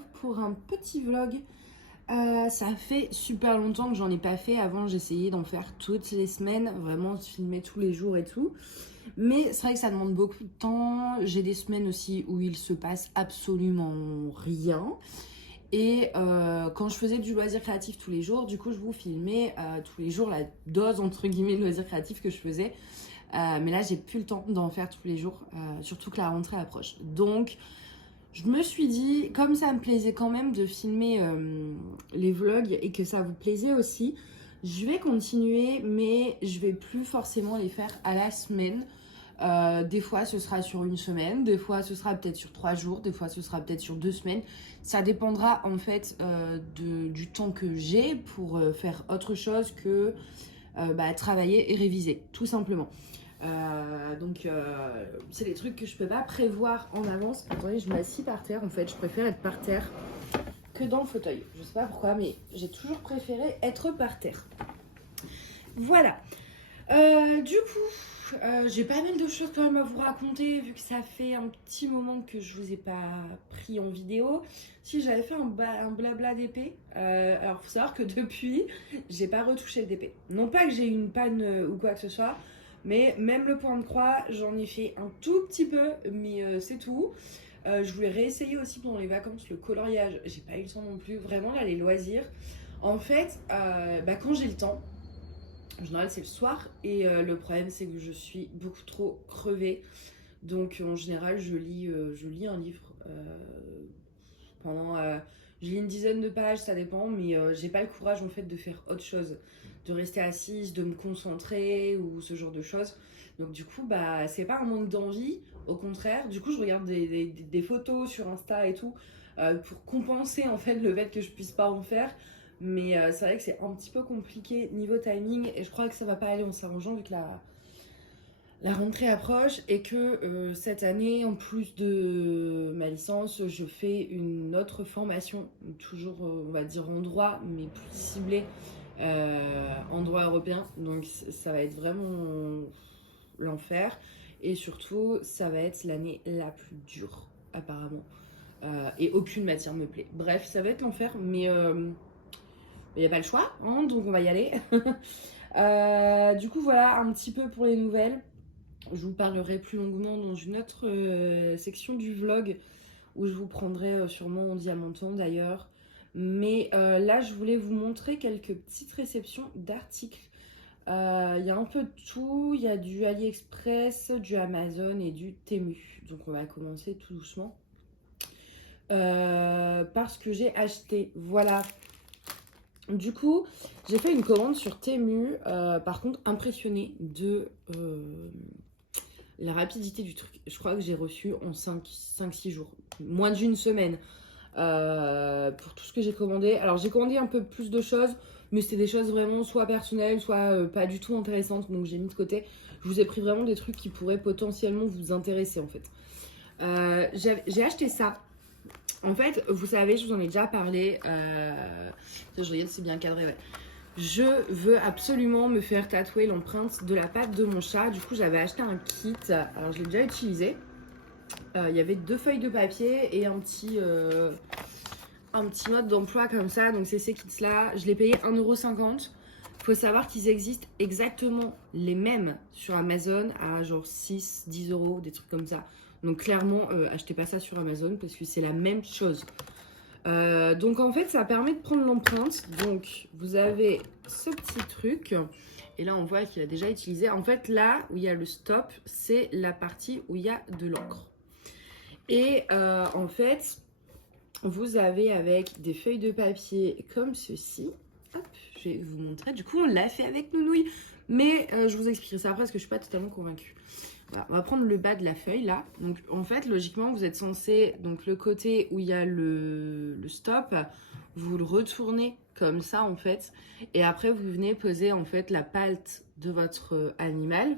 retrouve pour un petit vlog. Ça fait super longtemps que j'en ai pas fait. Avant, j'essayais d'en faire toutes les semaines, vraiment de filmer tous les jours et tout. Mais c'est vrai que ça demande beaucoup de temps. J'ai des semaines aussi où il se passe absolument rien. Et quand je faisais du loisir créatif tous les jours, du coup, je vous filmais tous les jours la dose entre guillemets de loisir créatif que je faisais. Mais là, j'ai plus le temps d'en faire tous les jours, surtout que la rentrée approche. Donc, je me suis dit, comme ça me plaisait quand même de filmer les vlogs et que ça vous plaisait aussi, je vais continuer, mais je vais plus forcément les faire à la semaine. Des fois, ce sera sur une semaine, des fois, ce sera peut-être sur 3 jours, des fois, ce sera peut-être sur 2 semaines. Ça dépendra en fait du temps que j'ai pour faire autre chose que travailler et réviser, tout simplement. Donc c'est des trucs que je peux pas prévoir en avance. Attendez, je m'assis par terre. En fait, je préfère être par terre que dans le fauteuil. Je sais pas pourquoi, mais j'ai toujours préféré être par terre. Voilà. Du coup, j'ai pas mal de choses quand même à vous raconter, vu que ça fait un petit moment que je vous ai pas pris en vidéo. Si j'avais fait un blabla d'épée, alors faut savoir que depuis, j'ai pas retouché le DP. Non pas que j'ai eu une panne ou quoi que ce soit, mais même le point de croix, j'en ai fait un tout petit peu, mais c'est tout. Je voulais réessayer aussi pendant les vacances le coloriage, j'ai pas eu le temps non plus. Vraiment là, les loisirs. En fait, quand j'ai le temps, en général c'est le soir, et le problème c'est que je suis beaucoup trop crevée. Donc en général je lis un livre pendant... je lis une dizaine de pages, ça dépend, mais j'ai pas le courage en fait de faire autre chose, de rester assise, de me concentrer ou ce genre de choses. Donc du coup, c'est pas un manque d'envie, au contraire. Du coup, je regarde des photos sur Insta et tout pour compenser en fait le fait que je puisse pas en faire. Mais c'est vrai que c'est un petit peu compliqué niveau timing et je crois que ça va pas aller en s'arrangeant vu que la rentrée approche et que cette année, en plus de ma licence, je fais une autre formation, toujours on va dire en droit, mais plus ciblée en droit européen. Donc ça va être vraiment l'enfer et surtout ça va être l'année la plus dure apparemment. Et aucune matière me plaît. Bref, ça va être l'enfer, mais il n'y a pas le choix, hein, donc on va y aller. Du coup, voilà un petit peu pour les nouvelles. Je vous parlerai plus longuement dans une autre section du vlog où je vous prendrai sûrement en diamantant d'ailleurs. Mais là, je voulais vous montrer quelques petites réceptions d'articles. Il y a un peu de tout. Il y a du AliExpress, du Amazon et du Temu. Donc on va commencer tout doucement. Parce que j'ai acheté, voilà. Du coup, j'ai fait une commande sur Temu. Par contre, impressionnée de la rapidité du truc. Je crois que j'ai reçu en 5-6 jours, moins d'une semaine, pour tout ce que j'ai commandé. Alors j'ai commandé un peu plus de choses, mais c'était des choses vraiment soit personnelles, soit pas du tout intéressantes, donc j'ai mis de côté. Je vous ai pris vraiment des trucs qui pourraient potentiellement vous intéresser en fait. J'ai acheté ça. En fait, vous savez, je vous en ai déjà parlé. Je regarde, c'est bien cadré, ouais. Je veux absolument me faire tatouer l'empreinte de la patte de mon chat. Du coup, j'avais acheté un kit. Alors, je l'ai déjà utilisé. Il y avait 2 feuilles de papier et un petit mode d'emploi comme ça. Donc, c'est ces kits-là. Je l'ai payé 1,50 €. Il faut savoir qu'ils existent exactement les mêmes sur Amazon à genre 6-10 €, des trucs comme ça. Donc, clairement, achetez pas ça sur Amazon parce que c'est la même chose. Donc en fait ça permet de prendre l'empreinte. Donc vous avez ce petit truc et là on voit qu'il a déjà utilisé. En fait là où il y a le stop, c'est la partie où il y a de l'encre. Et en fait vous avez avec des feuilles de papier comme ceci. Hop, je vais vous montrer. Du coup on l'a fait avec Nounouille, mais je vous expliquerai ça après parce que je suis pas totalement convaincue. Voilà, on va prendre le bas de la feuille là. Donc en fait logiquement vous êtes censé, donc le côté où il y a le stop, vous le retournez comme ça en fait. Et après vous venez poser en fait la patte de votre animal.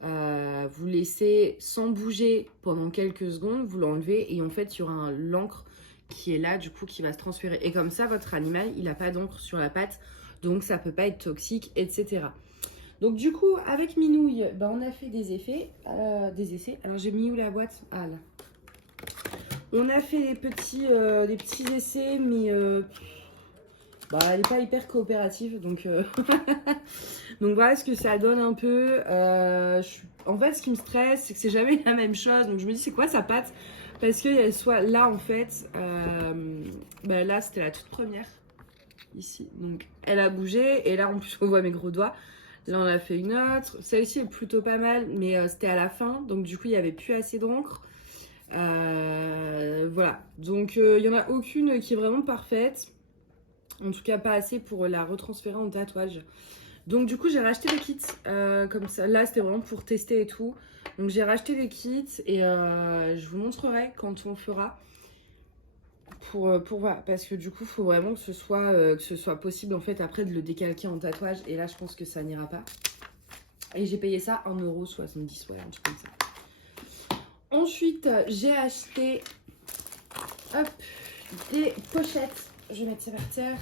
Vous laissez sans bouger pendant quelques secondes, vous l'enlevez et en fait il y aura l'encre qui est là du coup qui va se transférer. Et comme ça votre animal il n'a pas d'encre sur la patte, donc ça peut pas être toxique, etc. Donc du coup, avec Minouille, on a fait des essais. Alors j'ai mis où la boîte? Ah là. On a fait des petits essais, mais elle n'est pas hyper coopérative. Donc, donc voilà ce que ça donne un peu. En fait, ce qui me stresse, c'est que c'est jamais la même chose. Donc je me dis, c'est quoi sa pâte? Parce qu'elle soit là, en fait, là, c'était la toute première, ici. Donc, elle a bougé. Et là, en plus, on voit mes gros doigts. Là, on a fait une autre. Celle-ci est plutôt pas mal, mais c'était à la fin. Donc, du coup, il n'y avait plus assez d'encre. Voilà. Donc, il n'y en a aucune qui est vraiment parfaite. En tout cas, pas assez pour la retransférer en tatouage. Donc, du coup, j'ai racheté des kits. Comme ça. Là, c'était vraiment pour tester et tout. Donc, j'ai racheté des kits et je vous montrerai quand on fera. Voilà, parce que du coup, il faut vraiment que ce soit possible en fait après de le décalquer en tatouage. Et là, je pense que ça n'ira pas. Et j'ai payé ça 1,70 €, ouais, un truc comme ça. Ensuite, j'ai acheté des pochettes. Je vais mettre ça par terre.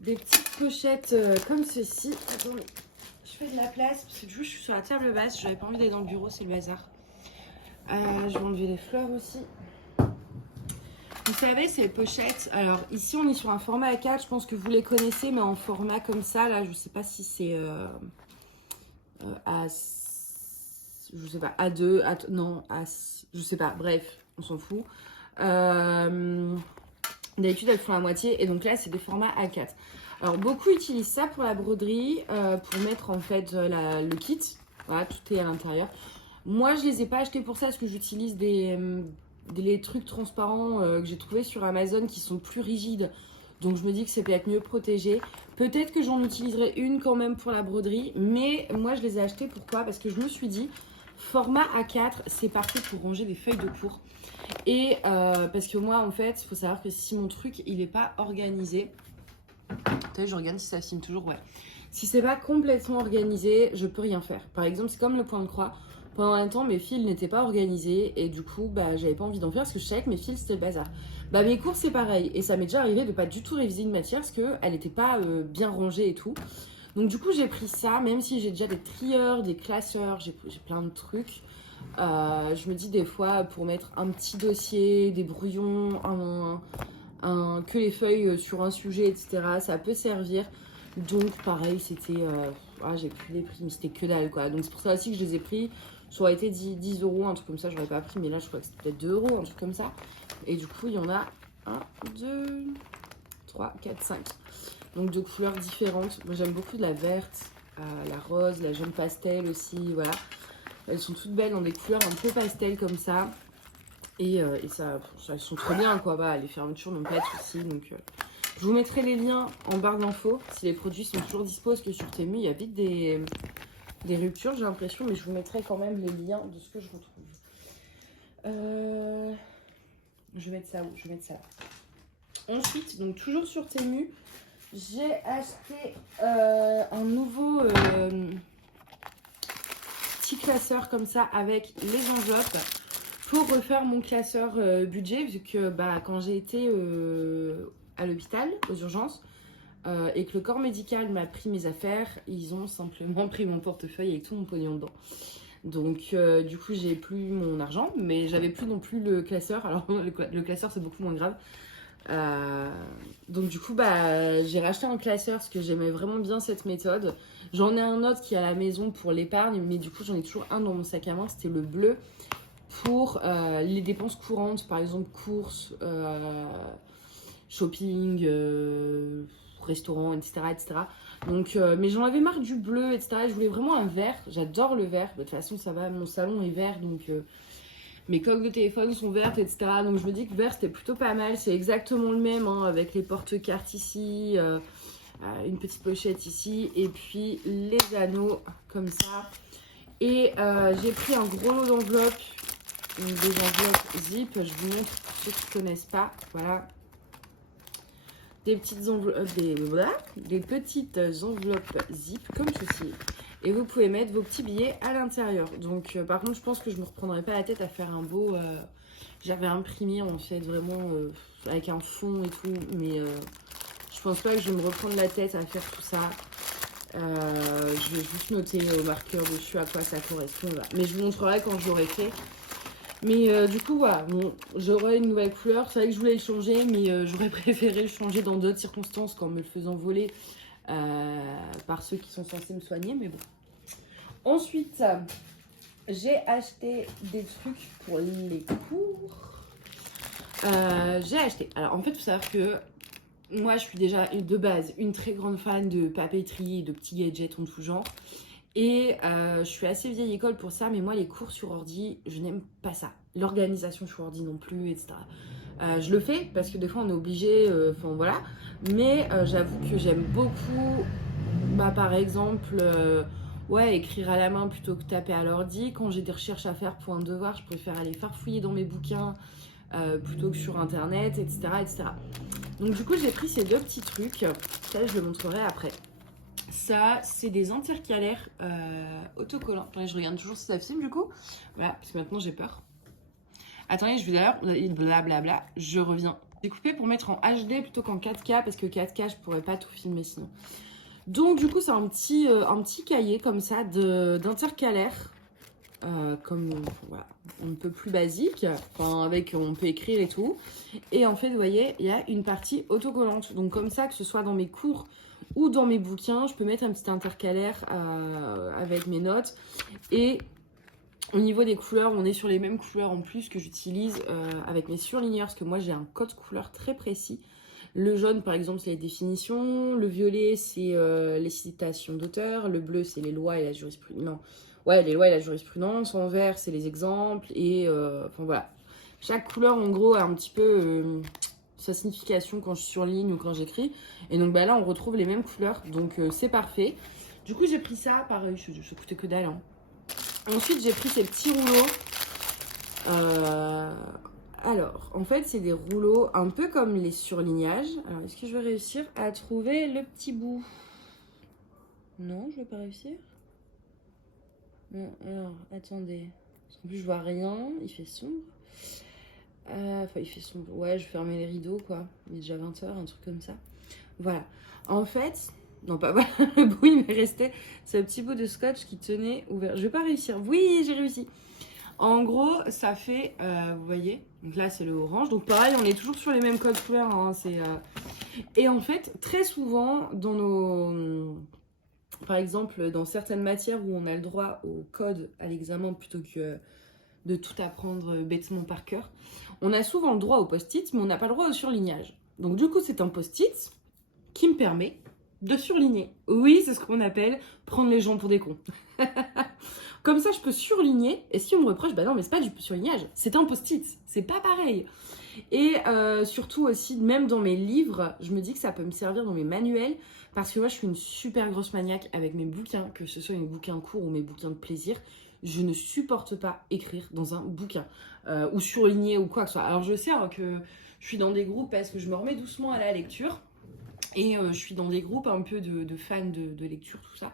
Des petites pochettes comme ceci. Attendez, je fais de la place parce que du coup, je suis sur la table basse. J'avais pas envie d'aller dans le bureau, c'est le bazar. Je vais enlever les fleurs aussi. Vous savez, ces pochettes, alors ici on est sur un format A4, je pense que vous les connaissez, mais en format comme ça, là, je sais pas si c'est je sais pas, A2, non, je sais pas, bref, on s'en fout. D'habitude, elles font la moitié, et donc là, c'est des formats A4. Alors, beaucoup utilisent ça pour la broderie, pour mettre en fait le kit. Voilà, tout est à l'intérieur. Moi, je les ai pas achetés pour ça, parce que j'utilise les trucs transparents que j'ai trouvé sur Amazon qui sont plus rigides, donc je me dis que c'est peut-être mieux protégé. Peut-être que j'en utiliserai une quand même pour la broderie, mais moi je les ai achetés. Pourquoi? Parce que je me suis dit format A4 c'est parfait pour ranger des feuilles de cours, et parce que moi en fait il faut savoir que si mon truc il est pas organisé, attendez, je regarde si ça filme toujours, ouais, si c'est pas complètement organisé je peux rien faire. Par exemple, c'est comme le point de croix. Pendant un temps, mes fils n'étaient pas organisés et du coup, j'avais pas envie d'en faire parce que je savais que mes fils, c'était le bazar. Mes cours, c'est pareil. Et ça m'est déjà arrivé de pas du tout réviser une matière parce qu'elle n'était pas bien rangée et tout. Donc du coup, j'ai pris ça, même si j'ai déjà des trieurs, des classeurs, j'ai plein de trucs. Je me dis des fois, pour mettre un petit dossier, des brouillons, que les feuilles sur un sujet, etc., ça peut servir. Donc pareil, c'était... j'ai pris les prix, mais c'était que dalle, quoi. Donc c'est pour ça aussi que je les ai pris. Ça aurait été 10 €, un truc comme ça, j'aurais pas pris, mais là je crois que c'était peut-être 2 €, un truc comme ça. Et du coup, il y en a 1, 2, 3, 4, 5. Donc de couleurs différentes. Moi j'aime beaucoup de la verte, la rose, la jaune pastel aussi, voilà. Elles sont toutes belles dans des couleurs un peu pastel comme ça. Et ça, elles sont trop bien, quoi. Les fermetures n'ont pas de soucis, donc... Je vous mettrai les liens en barre d'infos si les produits sont toujours dispo, parce que sur Temu, il y a vite des ruptures, j'ai l'impression, mais je vous mettrai quand même les liens de ce que je retrouve. Je vais mettre ça où? Je vais mettre ça là. Ensuite, donc toujours sur Temu, j'ai acheté un nouveau petit classeur comme ça avec les enveloppes pour refaire mon classeur budget, vu que quand j'ai été à l'hôpital, aux urgences, et que le corps médical m'a pris mes affaires, ils ont simplement pris mon portefeuille avec tout mon pognon dedans. Donc du coup j'ai plus mon argent, mais j'avais plus non plus le classeur. Alors le classeur c'est beaucoup moins grave. Donc du coup j'ai racheté un classeur parce que j'aimais vraiment bien cette méthode. J'en ai un autre qui est à la maison pour l'épargne, mais du coup j'en ai toujours un dans mon sac à main, c'était le bleu, pour les dépenses courantes, par exemple courses, shopping, restaurant, etc., etc. Donc, mais j'en avais marre du bleu, etc. Je voulais vraiment un vert. J'adore le vert. De toute façon, ça va, mon salon est vert, donc mes coques de téléphone sont vertes, etc. Donc je me dis que vert, c'était plutôt pas mal. C'est exactement le même, hein, avec les porte-cartes ici, une petite pochette ici, et puis les anneaux, comme ça. Et j'ai pris un gros lot d'enveloppes, des enveloppes zip. Je vous montre pour ceux qui ne connaissent pas. Voilà. Des petites enveloppes, des petites enveloppes zip comme ceci. Et vous pouvez mettre vos petits billets à l'intérieur. Donc par contre, je pense que je me reprendrai pas la tête à faire un beau... J'avais imprimé en fait vraiment avec un fond et tout. Mais je pense pas que je vais me reprendre la tête à faire tout ça. Je vais juste noter au marqueur dessus à quoi ça correspond. Là. Mais je vous montrerai quand je l'aurai fait. Mais du coup, voilà, bon, j'aurais une nouvelle couleur. C'est vrai que je voulais le changer, mais j'aurais préféré le changer dans d'autres circonstances qu'en me le faisant voler par ceux qui sont censés me soigner. Mais bon. Ensuite, j'ai acheté des trucs pour les cours. J'ai acheté. Alors, en fait, il faut savoir que moi, je suis déjà de base une très grande fan de papeterie et de petits gadgets en tout genre. Et je suis assez vieille école pour ça, mais moi, les cours sur ordi, je n'aime pas ça. L'organisation sur ordi non plus, etc. Je le fais parce que des fois, on est obligé, enfin voilà. Mais j'avoue que j'aime beaucoup, bah, par exemple, ouais, écrire à la main plutôt que taper à l'ordi. Quand j'ai des recherches à faire pour un devoir, je préfère aller farfouiller dans mes bouquins plutôt que sur internet, etc., etc. Donc du coup, j'ai pris ces deux petits trucs. Ça, je le montrerai après. Ça, c'est des intercalaires autocollants. Attendez, je regarde toujours si ça filme du coup. Voilà, parce que maintenant j'ai peur. Attendez, je vais d'ailleurs, blablabla, je reviens. J'ai coupé pour mettre en HD plutôt qu'en 4K parce que 4K, je pourrais pas tout filmer sinon. Donc du coup, c'est un petit cahier comme ça d'intercalaires. Comme voilà, un peu plus basique, enfin avec on peut écrire et tout. Et en fait, vous voyez, il y a une partie autocollante. Donc comme ça, que ce soit dans mes cours ou dans mes bouquins, je peux mettre un petit intercalaire avec mes notes. Et au niveau des couleurs, on est sur les mêmes couleurs en plus que j'utilise avec mes surligneurs, parce que moi j'ai un code couleur très précis. Le jaune, par exemple, c'est les définitions. Le violet, c'est les citations d'auteurs. Le bleu, c'est les lois et la jurisprudence. Non. Ouais, les lois et la jurisprudence. En vert, c'est les exemples. Et enfin voilà. Chaque couleur, en gros, a un petit peu sa signification quand je surligne ou quand j'écris. Et donc bah, là, on retrouve les mêmes couleurs. Donc c'est parfait. Du coup, j'ai pris ça. Pareil, ça coûtait que dalle. Hein. Ensuite, j'ai pris ces petits rouleaux. Alors, en fait, c'est des rouleaux un peu comme les surlignages. Alors, est-ce que je vais réussir à trouver le petit bout? Non, je vais pas réussir. Non, alors, attendez. Parce qu'en plus, je vois rien. Il fait sombre. Enfin, il fait sombre. Ouais, je vais fermer les rideaux, quoi. Il est déjà 20 h, un truc comme ça. Voilà. En fait... Non, pas voilà. Le bout, il m'est resté. C'est un petit bout de scotch qui tenait ouvert. Je vais pas réussir. Oui, j'ai réussi. En gros, ça fait, vous voyez, donc là c'est le orange. Donc pareil, on est toujours sur les mêmes codes couleurs. Hein, et en fait, très souvent, dans nos... Par exemple, dans certaines matières où on a le droit au code à l'examen plutôt que de tout apprendre bêtement par cœur, on a souvent le droit au post-it, mais on n'a pas le droit au surlignage. Donc du coup, c'est un post-it qui me permet de surligner. Oui, c'est ce qu'on appelle prendre les gens pour des cons. Comme ça, je peux surligner. Et si on me reproche, bah non, mais c'est pas du surlignage, c'est un post-it. C'est pas pareil. Et surtout aussi, même dans mes livres, je me dis que ça peut me servir dans mes manuels. Parce que moi, je suis une super grosse maniaque avec mes bouquins, que ce soit mes bouquins courts ou mes bouquins de plaisir. Je ne supporte pas écrire dans un bouquin ou surligner ou quoi que ce soit. Alors, je sais hein, que je suis dans des groupes parce que je me remets doucement à la lecture. Et je suis dans des groupes un peu de fans de lecture, tout ça.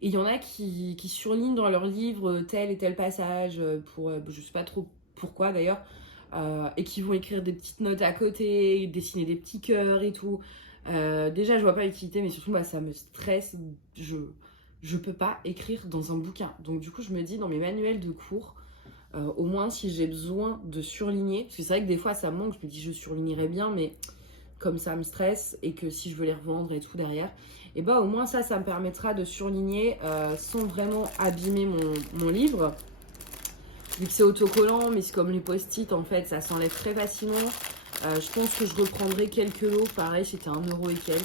Et il y en a qui surlignent dans leurs livres tel et tel passage, pour je sais pas trop pourquoi d'ailleurs, et qui vont écrire des petites notes à côté, dessiner des petits cœurs et tout. Déjà, je vois pas l'utilité, mais surtout, bah, ça me stresse. Je peux pas écrire dans un bouquin. Donc du coup, je me dis, dans mes manuels de cours, au moins si j'ai besoin de surligner, parce que c'est vrai que des fois, ça me manque, je me dis, je surlignerais bien, mais... comme ça me stresse et que si je veux les revendre et tout derrière, et bah au moins ça me permettra de surligner sans vraiment abîmer mon livre. Vu que c'est autocollant, mais c'est comme les post-it, en fait, ça s'enlève très facilement. Je pense que je reprendrai quelques lots, pareil, c'était 1 € et quelques.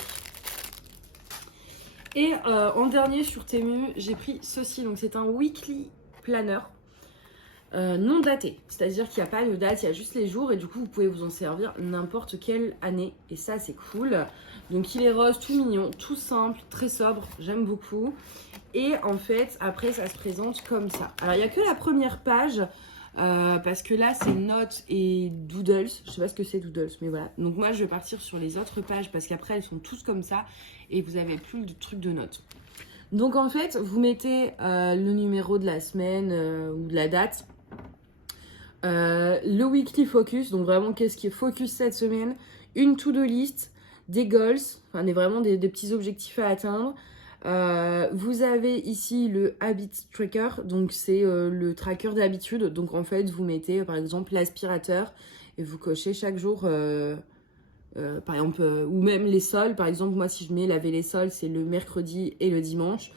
Et en dernier sur Temu, j'ai pris ceci, donc c'est un weekly planner. Non daté, c'est-à-dire qu'il n'y a pas de date, il y a juste les jours et du coup vous pouvez vous en servir n'importe quelle année et ça c'est cool. Donc il est rose, tout mignon, tout simple, très sobre, j'aime beaucoup. Et en fait après ça se présente comme ça. Alors il n'y a que la première page parce que là c'est notes et doodles, je sais pas ce que c'est doodles mais voilà. Donc moi je vais partir sur les autres pages parce qu'après elles sont tous comme ça et vous avez plus de trucs de notes. Donc en fait vous mettez le numéro de la semaine ou de la date. Le weekly focus, donc vraiment qu'est-ce qui est focus cette semaine, une to-do list, des goals, enfin vraiment des petits objectifs à atteindre, Vous avez ici le Habit Tracker, donc c'est le tracker d'habitude. Donc en fait, vous mettez par exemple l'aspirateur et vous cochez chaque jour, par exemple, ou même les sols. Par exemple, moi si je mets laver les sols, c'est le mercredi et le dimanche.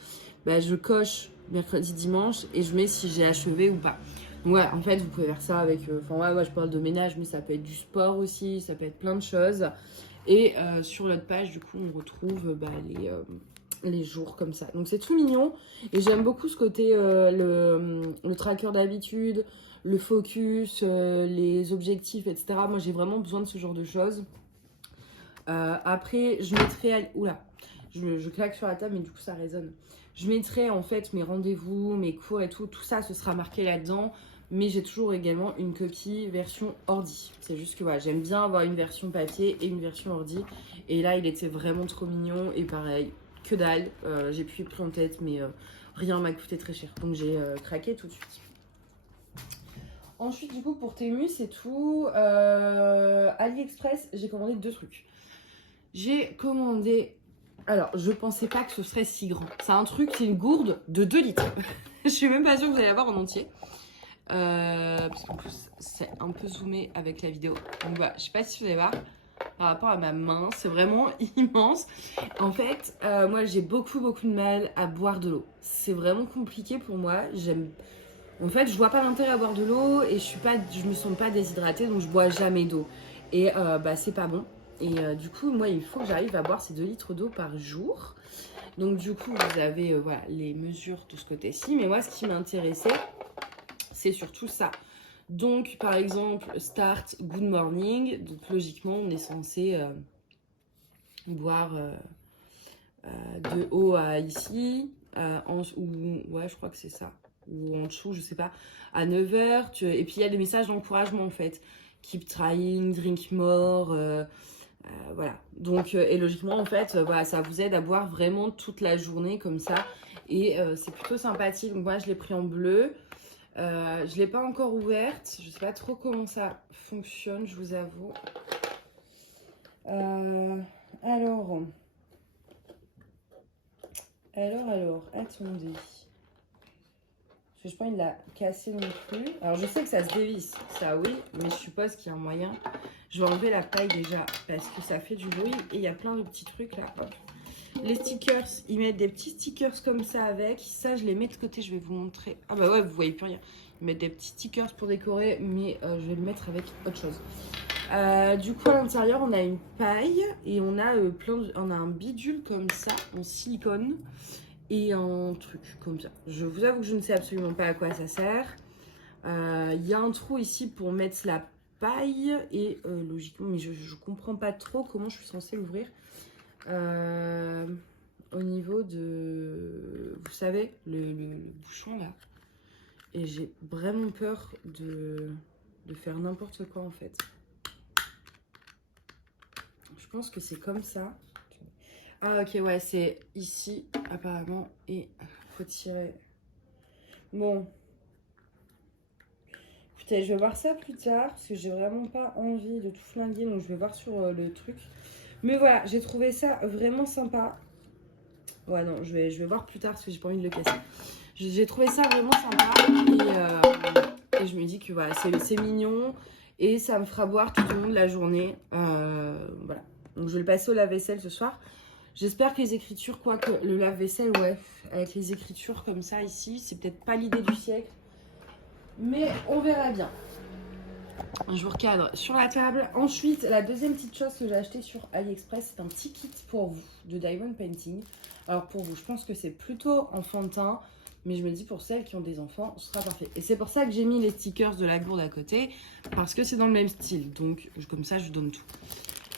Bah, je coche mercredi, dimanche et je mets si j'ai achevé ou pas. Donc voilà, en fait, vous pouvez faire ça avec... Enfin, ouais, je parle de ménage, mais ça peut être du sport aussi, ça peut être plein de choses. Et sur l'autre page, du coup, on retrouve les jours comme ça. Donc c'est tout mignon. Et j'aime beaucoup ce côté, le tracker d'habitude, le focus, les objectifs, etc. Moi, j'ai vraiment besoin de ce genre de choses. Après, je mettrai... Oula, je claque sur la table, mais du coup, ça résonne. Je mettrai en fait mes rendez-vous, mes cours et tout. Tout ça, ce sera marqué là-dedans. Mais j'ai toujours également une copie version ordi. C'est juste que voilà, j'aime bien avoir une version papier et une version ordi. Et là, il était vraiment trop mignon. Et pareil, que dalle. J'ai plus pris en tête, mais rien m'a coûté très cher. Donc j'ai craqué tout de suite. Ensuite, du coup, pour Temu, c'est tout. AliExpress, j'ai commandé 2 trucs. J'ai commandé... Alors, je pensais pas que ce serait si grand. C'est un truc, c'est une gourde de 2 litres. Je suis même pas sûre que vous allez la voir en entier. Parce qu'en plus, c'est un peu zoomé avec la vidéo. Donc voilà, je sais pas si vous allez voir. Par rapport à ma main, c'est vraiment immense. En fait, moi, j'ai beaucoup de mal à boire de l'eau. C'est vraiment compliqué pour moi. En fait, je vois pas l'intérêt à boire de l'eau et je me sens pas déshydratée, donc je bois jamais d'eau. Et c'est pas bon. Et du coup, moi, il faut que j'arrive à boire ces 2 litres d'eau par jour. Donc du coup, vous avez voilà, les mesures de ce côté-ci. Mais moi, ce qui m'intéressait, c'est surtout ça. Donc, par exemple, start, good morning. Donc, logiquement, on est censé boire de haut à ici. Ouais, je crois que c'est ça. Ou en dessous, je sais pas. À 9h. Et puis, il y a des messages d'encouragement, en fait. Keep trying, drink more. Voilà. Donc, et logiquement, en fait, voilà, ça vous aide à boire vraiment toute la journée comme ça. Et c'est plutôt sympathique. Donc, moi, je l'ai pris en bleu. Je ne l'ai pas encore ouverte. Je ne sais pas trop comment ça fonctionne, je vous avoue. Alors, attendez. Parce que je pas envie de la casser non plus. Alors, je sais que ça se dévisse, ça oui, mais je suppose qu'il y a un moyen. Je vais enlever la paille déjà parce que ça fait du bruit et il y a plein de petits trucs là. Hop. Les stickers, ils mettent des petits stickers comme ça avec. Ça, je les mets de côté, je vais vous montrer. Ah bah ouais, vous voyez plus rien. Ils mettent des petits stickers pour décorer, mais je vais le mettre avec autre chose. Du coup, à l'intérieur, on a une paille et on a on a un bidule comme ça, en silicone et un truc comme ça. Je vous avoue que je ne sais absolument pas à quoi ça sert. Il y a un trou ici pour mettre la paille et logiquement, mais je comprends pas trop comment je suis censée l'ouvrir. Au niveau de, vous savez, le bouchon là. Et j'ai vraiment peur de faire n'importe quoi en fait. Je pense que c'est comme ça. Ah ok, ouais, c'est ici apparemment. Et faut tirer. Bon. Écoutez, je vais voir ça plus tard parce que j'ai vraiment pas envie de tout flinguer. Donc je vais voir sur le truc. Mais voilà, j'ai trouvé ça vraiment sympa. Ouais, non, je vais voir plus tard parce que j'ai pas envie de le casser. J'ai trouvé ça vraiment sympa et je me dis que voilà, c'est mignon et ça me fera boire tout au long de la journée. Voilà, donc je vais le passer au lave-vaisselle ce soir. J'espère que les écritures, quoique le lave-vaisselle, ouais, avec les écritures comme ça ici, c'est peut-être pas l'idée du siècle. Mais on verra bien. Je vous recadre sur la table. Ensuite, la deuxième petite chose que j'ai acheté sur AliExpress, c'est un petit kit pour vous de diamond painting. Alors pour vous, je pense que c'est plutôt enfantin, mais je me dis pour celles qui ont des enfants, ce sera parfait. Et c'est pour ça que j'ai mis les stickers de la gourde à côté, parce que c'est dans le même style. Donc comme ça, je vous donne tout.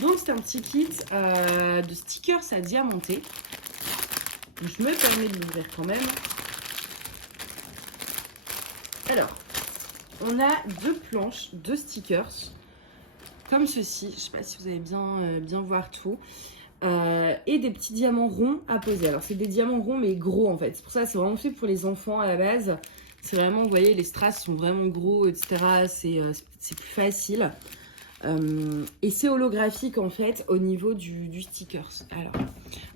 Donc c'est un petit kit de stickers à diamanter. Donc, je me permets de l'ouvrir quand même. Alors, on a 2 planches, 2 stickers, comme ceci. Je ne sais pas si vous allez bien voir tout. Et des petits diamants ronds à poser. Alors, c'est des diamants ronds, mais gros, en fait. C'est pour ça que c'est vraiment fait pour les enfants à la base. C'est vraiment, vous voyez, les strass sont vraiment gros, etc. C'est plus facile. Et c'est holographique, en fait, au niveau du stickers. Alors,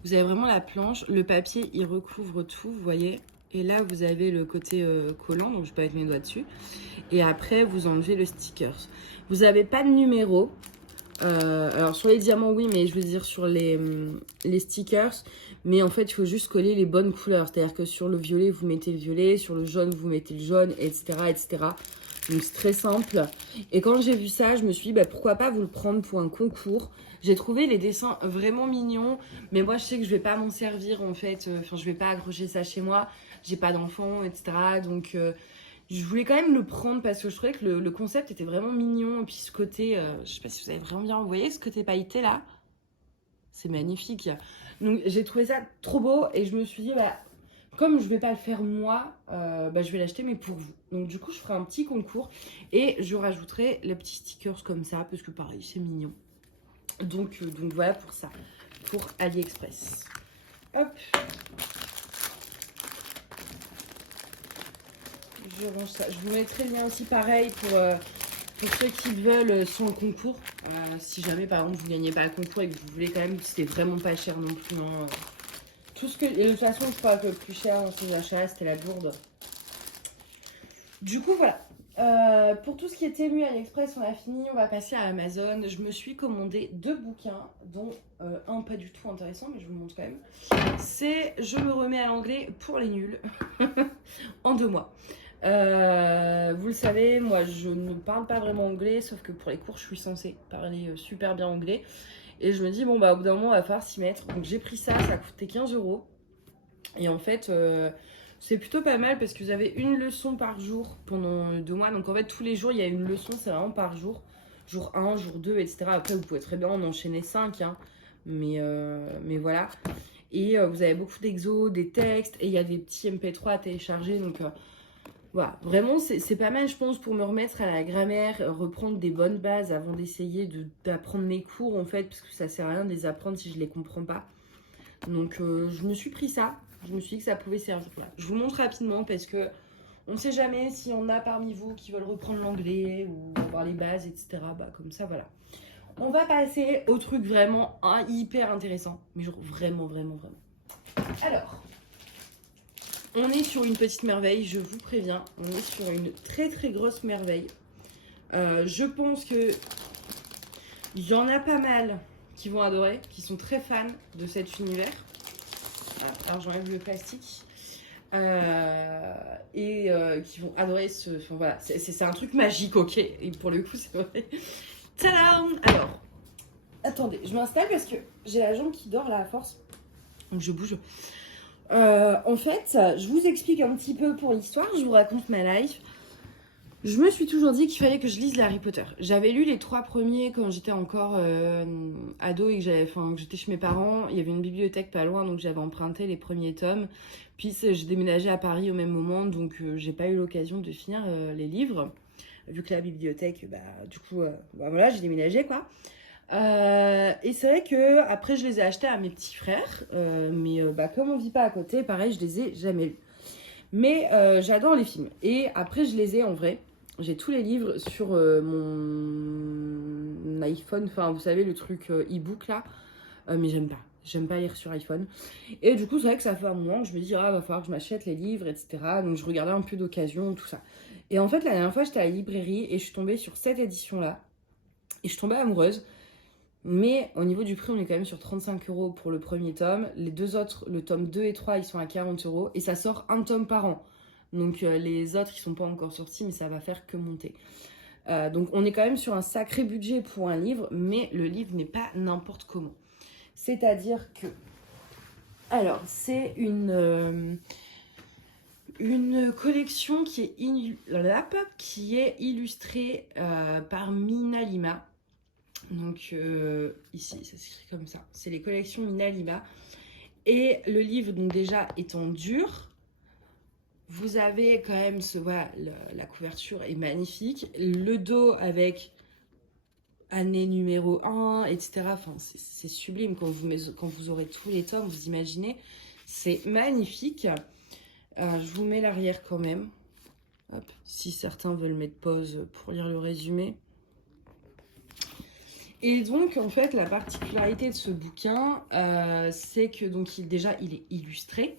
Vous avez vraiment la planche. Le papier, il recouvre tout, vous voyez. Et là, vous avez le côté collant, donc je peux mettre mes doigts dessus. Et après, vous enlevez le sticker. Vous n'avez pas de numéro. Alors, sur les diamants, oui, mais je veux dire sur les stickers. Mais en fait, il faut juste coller les bonnes couleurs. C'est-à-dire que sur le violet, vous mettez le violet. Sur le jaune, vous mettez le jaune, etc., etc. Donc, c'est très simple. Et quand j'ai vu ça, je me suis dit, bah, pourquoi pas vous le prendre pour un concours. J'ai trouvé les dessins vraiment mignons. Mais moi, je sais que je vais pas m'en servir, en fait. Enfin, je vais pas accrocher ça chez moi. J'ai pas d'enfant, etc. Donc, je voulais quand même le prendre parce que je trouvais que le concept était vraiment mignon. Et puis, ce côté, je sais pas si vous avez vraiment bien envoyé, ce côté pailleté, là. C'est magnifique. Donc, j'ai trouvé ça trop beau. Et je me suis dit, bah, comme je vais pas le faire moi, bah, je vais l'acheter, mais pour vous. Donc, du coup, je ferai un petit concours. Et je rajouterai les petits stickers comme ça. Parce que, pareil, c'est mignon. Donc voilà pour ça. Pour AliExpress. Hop. Je range ça. Je vous mettrai le lien aussi pareil pour ceux qui veulent son concours. Si jamais par exemple vous ne gagnez pas le concours et que vous voulez quand même, c'était vraiment pas cher non plus. Hein. Tout ce que, et de toute façon, je crois que le plus cher dans ces achats, c'était la gourde. Du coup, voilà. Pour tout ce qui était mu AliExpress, on a fini. On va passer à Amazon. Je me suis commandé 2 bouquins, dont un pas du tout intéressant, mais je vous le montre quand même. C'est Je me remets à l'anglais pour les nuls en 2 mois. Vous le savez, moi je ne parle pas vraiment anglais, sauf que pour les cours je suis censée parler super bien anglais. Et je me dis, bon bah au bout d'un moment, il va falloir s'y mettre. Donc j'ai pris ça, ça coûtait 15 €. Et en fait, c'est plutôt pas mal parce que vous avez une leçon par jour pendant 2 mois. Donc en fait, tous les jours, il y a une leçon, c'est vraiment par jour. Jour 1, jour 2, etc. Après, vous pouvez très bien en enchaîner 5. Hein. Mais voilà. Et vous avez beaucoup d'exos, des textes. Et il y a des petits MP3 à télécharger. Donc voilà, vraiment, c'est pas mal, je pense, pour me remettre à la grammaire, reprendre des bonnes bases avant d'essayer d'apprendre mes cours, en fait. Parce que ça sert à rien de les apprendre si je les comprends pas. Donc je me suis pris ça, je me suis dit que ça pouvait servir. Voilà. Je vous montre rapidement parce que on ne sait jamais s'il y en a parmi vous qui veulent reprendre l'anglais ou avoir les bases, etc. Bah comme ça, voilà. On va passer au truc vraiment hyper intéressant, mais genre vraiment, vraiment, vraiment. Alors, on est sur une petite merveille, je vous préviens, on est sur une très très grosse merveille. Je pense que il y en a pas mal qui vont adorer, qui sont très fans de cet univers. Alors j'enlève le plastique. Qui vont adorer ce... Enfin, voilà, c'est un truc magique, ok. Et pour le coup, c'est vrai. Tadam! Alors, attendez, je m'installe parce que j'ai la jambe qui dort là à force. Donc je bouge. En fait, je vous explique un petit peu pour l'histoire. Je vous raconte ma life. Je me suis toujours dit qu'il fallait que je lise les Harry Potter. J'avais lu les 3 premiers quand j'étais encore ado et que j'étais chez mes parents. Il y avait une bibliothèque pas loin, donc j'avais emprunté les premiers tomes. Puis j'ai déménagé à Paris au même moment, donc j'ai pas eu l'occasion de finir les livres. Vu que la bibliothèque, voilà, j'ai déménagé quoi. Et c'est vrai que après je les ai achetés à mes petits frères, mais comme on vit pas à côté, pareil, je les ai jamais lus. Mais j'adore les films. Et après, je les ai en vrai. J'ai tous les livres sur mon iPhone. Enfin, vous savez, le truc e-book là. Mais j'aime pas. J'aime pas lire sur iPhone. Et du coup, c'est vrai que ça fait un moment que je me dis, va falloir que je m'achète les livres, etc. Donc, je regardais un peu d'occasion, tout ça. Et en fait, la dernière fois, j'étais à la librairie et je suis tombée sur cette édition-là. Et je suis tombée amoureuse. Mais au niveau du prix, on est quand même sur 35 € pour le premier tome. Les deux autres, le tome 2 et 3, ils sont à 40 €. Et ça sort un tome par an. Donc les autres, ils sont pas encore sortis, mais ça va faire que monter. Donc on est quand même sur un sacré budget pour un livre, mais le livre n'est pas n'importe comment. C'est-à-dire que... Alors, c'est une collection qui est illustrée par Mina Lima. Donc ici, ça s'écrit comme ça. C'est les collections Mina Lima. Et le livre, donc déjà, étant dur, vous avez quand même voilà, la couverture est magnifique. Le dos avec année numéro 1, etc. Enfin, c'est sublime quand vous aurez tous les tomes, vous imaginez. C'est magnifique. Je vous mets l'arrière quand même. Hop, si certains veulent mettre pause pour lire le résumé. Et donc, en fait, la particularité de ce bouquin, c'est que donc déjà, il est illustré,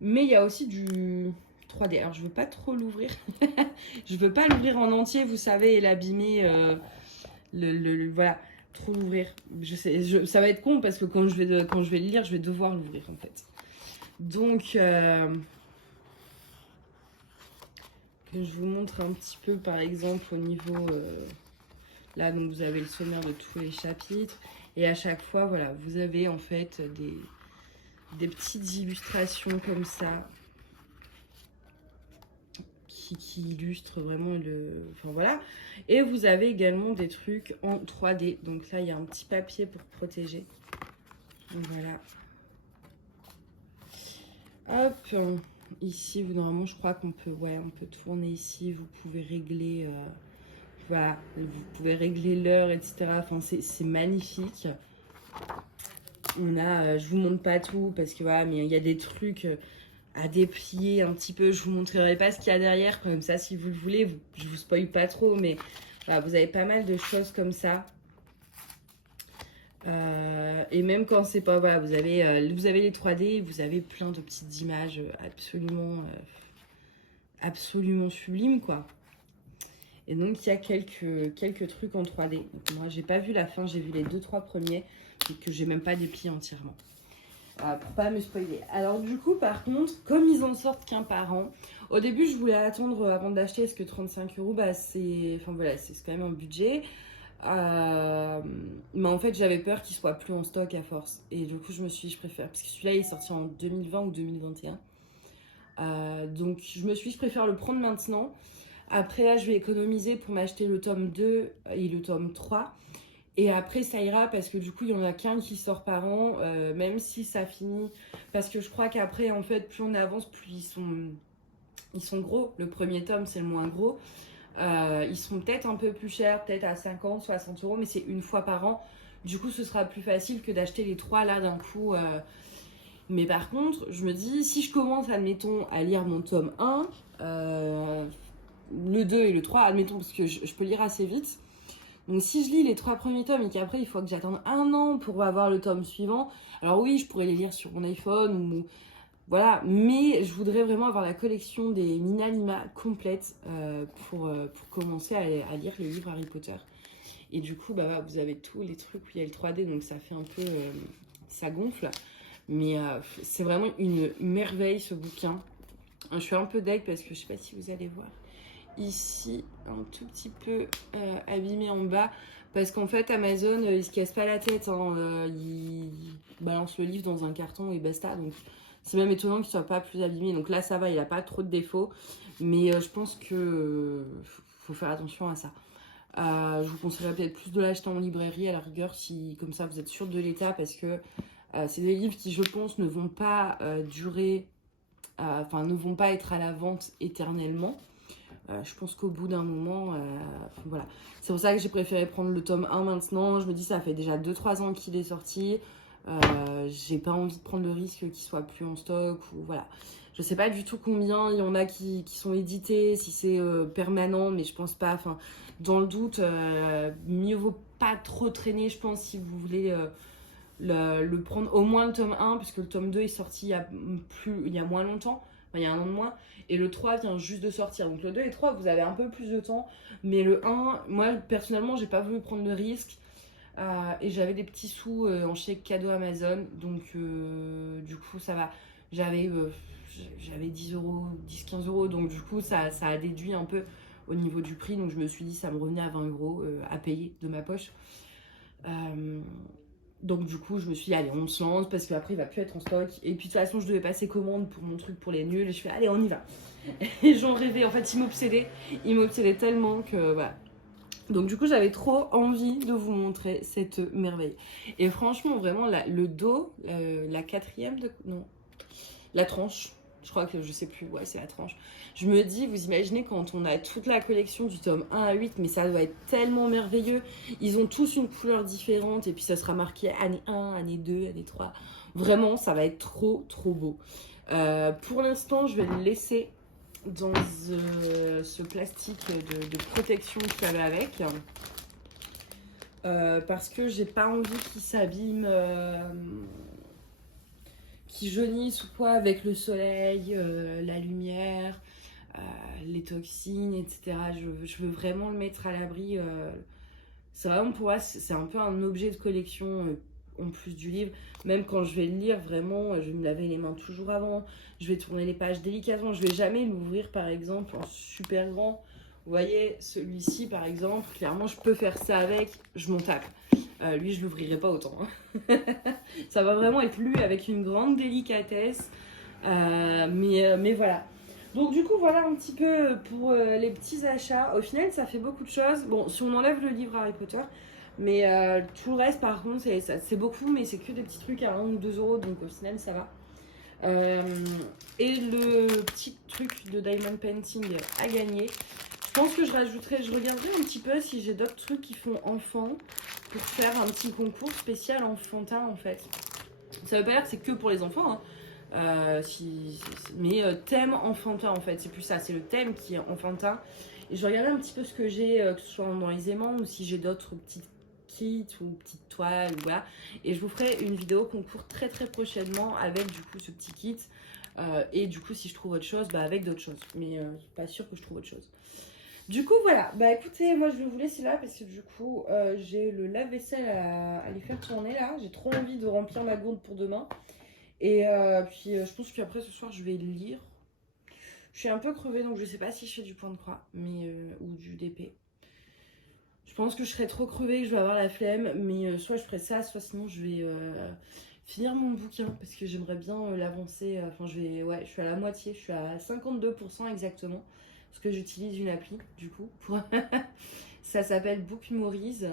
mais il y a aussi du 3D. Alors, je veux pas trop l'ouvrir. Je veux pas l'ouvrir en entier, vous savez, et l'abîmer. Voilà, trop l'ouvrir. Je sais, ça va être con parce que quand je vais le lire, je vais devoir l'ouvrir en fait. Donc, que je vous montre un petit peu, par exemple, au niveau... là, donc vous avez le sommaire de tous les chapitres. Et à chaque fois, voilà, vous avez en fait des petites illustrations comme ça qui illustrent vraiment le... Enfin voilà. Et vous avez également des trucs en 3D. Donc là, il y a un petit papier pour protéger. Donc voilà. Hop. Ici, normalement, je crois qu'on peut... Ouais, on peut tourner ici. Vous pouvez régler... voilà, vous pouvez régler l'heure, etc. Enfin, c'est magnifique. On a... je vous montre pas tout parce que voilà, mais il y a des trucs... à déplier un petit peu, je vous montrerai pas ce qu'il y a derrière, comme ça si vous le voulez, je vous spoil pas trop, mais voilà, vous avez pas mal de choses comme ça. Et même quand c'est pas, voilà, vous avez les 3D, vous avez plein de petites images absolument sublimes, quoi. Et donc il y a quelques trucs en 3D. Donc, moi j'ai pas vu la fin, j'ai vu les 2-3 premiers, et que j'ai même pas déplié entièrement. Pour pas me spoiler. Alors du coup, par contre, comme ils en sortent qu'un par an, au début je voulais attendre avant d'acheter, parce que 35 €, bah c'est quand même un budget. Mais en fait j'avais peur qu'il soit plus en stock à force. Et du coup je me suis dit je préfère, parce que celui-là il est sorti en 2020 ou 2021. Donc je me suis dit je préfère le prendre maintenant. Après là je vais économiser pour m'acheter le tome 2 et le tome 3. Et après, ça ira parce que du coup, il y en a qu'un qui sort par an, même si ça finit. Parce que je crois qu'après, en fait, plus on avance, plus ils sont gros. Le premier tome, c'est le moins gros. Ils sont peut-être un peu plus chers, peut-être à 50, 60 €, mais c'est une fois par an. Du coup, ce sera plus facile que d'acheter les 3 là d'un coup. Mais par contre, je me dis, si je commence, admettons, à lire mon tome 1, le 2 et le 3, admettons, parce que je peux lire assez vite. Donc si je lis les 3 premiers tomes et qu'après il faut que j'attende un an pour avoir le tome suivant, alors oui, je pourrais les lire sur mon iPhone ou voilà, mais je voudrais vraiment avoir la collection des Minalima complète pour commencer à lire les livres Harry Potter. Et du coup, bah, vous avez tous les trucs où il y a le 3D, donc ça fait un peu... ça gonfle. Mais c'est vraiment une merveille ce bouquin. Je suis un peu deg parce que je sais pas si vous allez voir. Ici, un tout petit peu abîmé en bas. Parce qu'en fait, Amazon, il se casse pas la tête. Hein, il balance le livre dans un carton et basta. Donc, c'est même étonnant qu'il soit pas plus abîmé. Donc là, ça va, il a pas trop de défauts. Mais je pense que faut faire attention à ça. Je vous conseillerais peut-être plus de l'acheter en librairie à la rigueur, si comme ça vous êtes sûr de l'état. Parce que c'est des livres qui, je pense, ne vont pas durer... Enfin, ne vont pas être à la vente éternellement. Je pense qu'au bout d'un moment, voilà. C'est pour ça que j'ai préféré prendre le tome 1 maintenant. Je me dis, ça fait déjà 2-3 ans qu'il est sorti. J'ai pas envie de prendre le risque qu'il soit plus en stock. Ou, voilà. Je sais pas du tout combien il y en a qui sont édités, si c'est permanent, mais je pense pas. Enfin, dans le doute, mieux vaut pas trop traîner, je pense, si vous voulez le prendre. Au moins le tome 1, puisque le tome 2 est sorti il y a moins longtemps. Enfin, il y a un an de moins. Et le 3 vient juste de sortir. Donc le 2 et 3, vous avez un peu plus de temps. Mais le 1, moi personnellement, j'ai pas voulu prendre de risque. Et j'avais des petits sous en chèque cadeau Amazon. Donc du coup, ça va. J'avais 10 €, 10-15 €. Donc du coup, ça a déduit un peu au niveau du prix. Donc je me suis dit, ça me revenait à 20 € à payer de ma poche. Donc du coup je me suis dit allez on se lance parce qu'après il va plus être en stock et puis de toute façon je devais passer commande pour mon truc pour les nuls et je fais allez on y va et j'en rêvais en fait il m'obsédait tellement que voilà. Donc du coup j'avais trop envie de vous montrer cette merveille et franchement vraiment le dos la quatrième non la tranche, je crois que je sais plus, ouais c'est la tranche. Je me dis, vous imaginez quand on a toute la collection du tome 1 à 8, mais ça doit être tellement merveilleux. Ils ont tous une couleur différente et puis ça sera marqué année 1, année 2, année 3. Vraiment, ça va être trop trop beau. Pour l'instant, je vais le laisser dans ce plastique de protection qu'il y avait avec. parce que j'ai pas envie qu'il s'abîme, qu'il jaunisse ou quoi avec le soleil, la lumière, les toxines, etc. Je veux vraiment le mettre à l'abri. C'est vraiment pour moi, c'est un peu un objet de collection en plus du livre. Même quand je vais le lire, vraiment, je vais me laver les mains toujours avant. Je vais tourner les pages délicatement. Je vais jamais l'ouvrir, par exemple, en super grand. Vous voyez, celui-ci, par exemple, clairement, je peux faire ça avec, je m'en tape. Lui, je l'ouvrirai pas autant. Hein. Ça va vraiment être lu avec une grande délicatesse. Mais voilà. Donc du coup, voilà un petit peu pour les petits achats. Au final, ça fait beaucoup de choses. Bon, si on enlève le livre Harry Potter, mais tout le reste, par contre, c'est beaucoup, mais c'est que des petits trucs à 1 ou 2 euros, donc au final, ça va. Et le petit truc de Diamond Painting à gagner. Je pense que je regarderai un petit peu si j'ai d'autres trucs qui font enfant pour faire un petit concours spécial enfantin en fait. Ça veut pas dire que c'est que pour les enfants, hein. Mais thème enfantin en fait, c'est plus ça, c'est le thème qui est enfantin. Et je vais regarder un petit peu ce que j'ai, que ce soit dans les aimants ou si j'ai d'autres petites kits ou petites toiles, ou voilà. Et je vous ferai une vidéo concours très très prochainement avec du coup ce petit kit. Et du coup, si je trouve autre chose, bah avec d'autres choses. Mais je suis pas sûre que je trouve autre chose. Du coup, voilà. Bah écoutez, moi je vais vous laisser là parce que du coup, j'ai le lave-vaisselle à les faire tourner là. J'ai trop envie de remplir ma gourde pour demain. Et puis je pense qu'après ce soir je vais lire. Je suis un peu crevée donc je sais pas si je fais du point de croix mais, ou du DP. Je pense que je serai trop crevée, que je vais avoir la flemme, mais soit je ferai ça, soit sinon je vais finir mon bouquin parce que j'aimerais bien l'avancer. Enfin, je suis à la moitié, je suis à 52% exactement parce que j'utilise une appli du coup. Ça s'appelle Book Memories.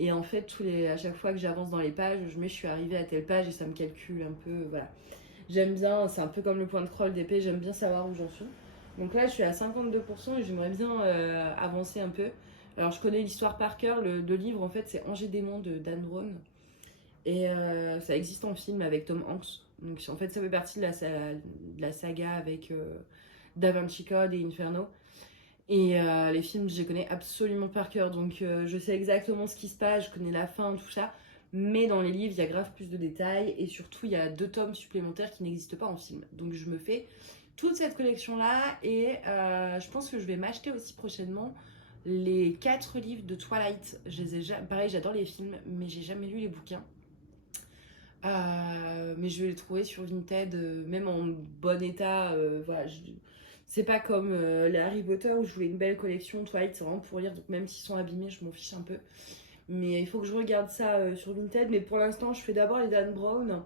Et en fait, à chaque fois que j'avance dans les pages, je suis arrivée à telle page et ça me calcule un peu. Voilà. J'aime bien, c'est un peu comme le point de scroll d'épée, j'aime bien savoir où j'en suis. Donc là, je suis à 52% et j'aimerais bien avancer un peu. Alors, je connais l'histoire par cœur. Le livre, en fait, c'est Angers Démon de Dan Brown. Et ça existe en film avec Tom Hanks. Donc, en fait, ça fait partie de la saga avec Da Vinci Code et Inferno. Et les films, je les connais absolument par cœur. Donc, je sais exactement ce qui se passe, je connais la fin, tout ça. Mais dans les livres, il y a grave plus de détails. Et surtout, il y a 2 tomes supplémentaires qui n'existent pas en film. Donc, je me fais toute cette collection-là. Et je pense que je vais m'acheter aussi prochainement les 4 livres de Twilight. Pareil, j'adore les films, mais j'ai jamais lu les bouquins. Mais je vais les trouver sur Vinted, même en bon état. Voilà, c'est pas comme les Harry Potter où je voulais une belle collection. Twilight, c'est vraiment pour lire, donc même s'ils sont abîmés, je m'en fiche un peu. Mais il faut que je regarde ça sur Vinted. Mais pour l'instant, je fais d'abord les Dan Brown,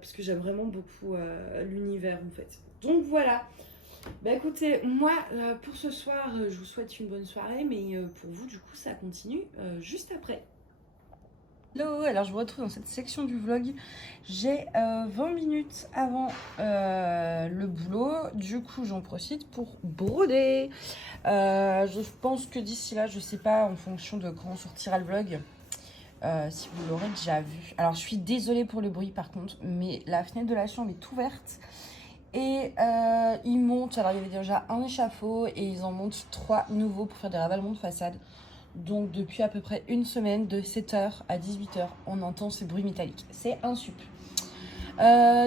puisque j'aime vraiment beaucoup l'univers en fait. Donc voilà. Bah écoutez, moi pour ce soir, je vous souhaite une bonne soirée, mais pour vous, du coup, ça continue juste après. Hello, alors je vous retrouve dans cette section du vlog. J'ai 20 minutes avant le boulot, du coup j'en profite pour broder. Je pense que d'ici là, je sais pas en fonction de quand on sortira le vlog, si vous l'aurez déjà vu. Alors je suis désolée pour le bruit par contre, mais la fenêtre de la chambre est ouverte. Et ils montent, alors il y avait déjà un échafaud et ils en montent 3 nouveaux pour faire des ravalements de façade. Donc depuis à peu près une semaine, de 7h à 18h, on entend ces bruits métalliques. C'est un sup.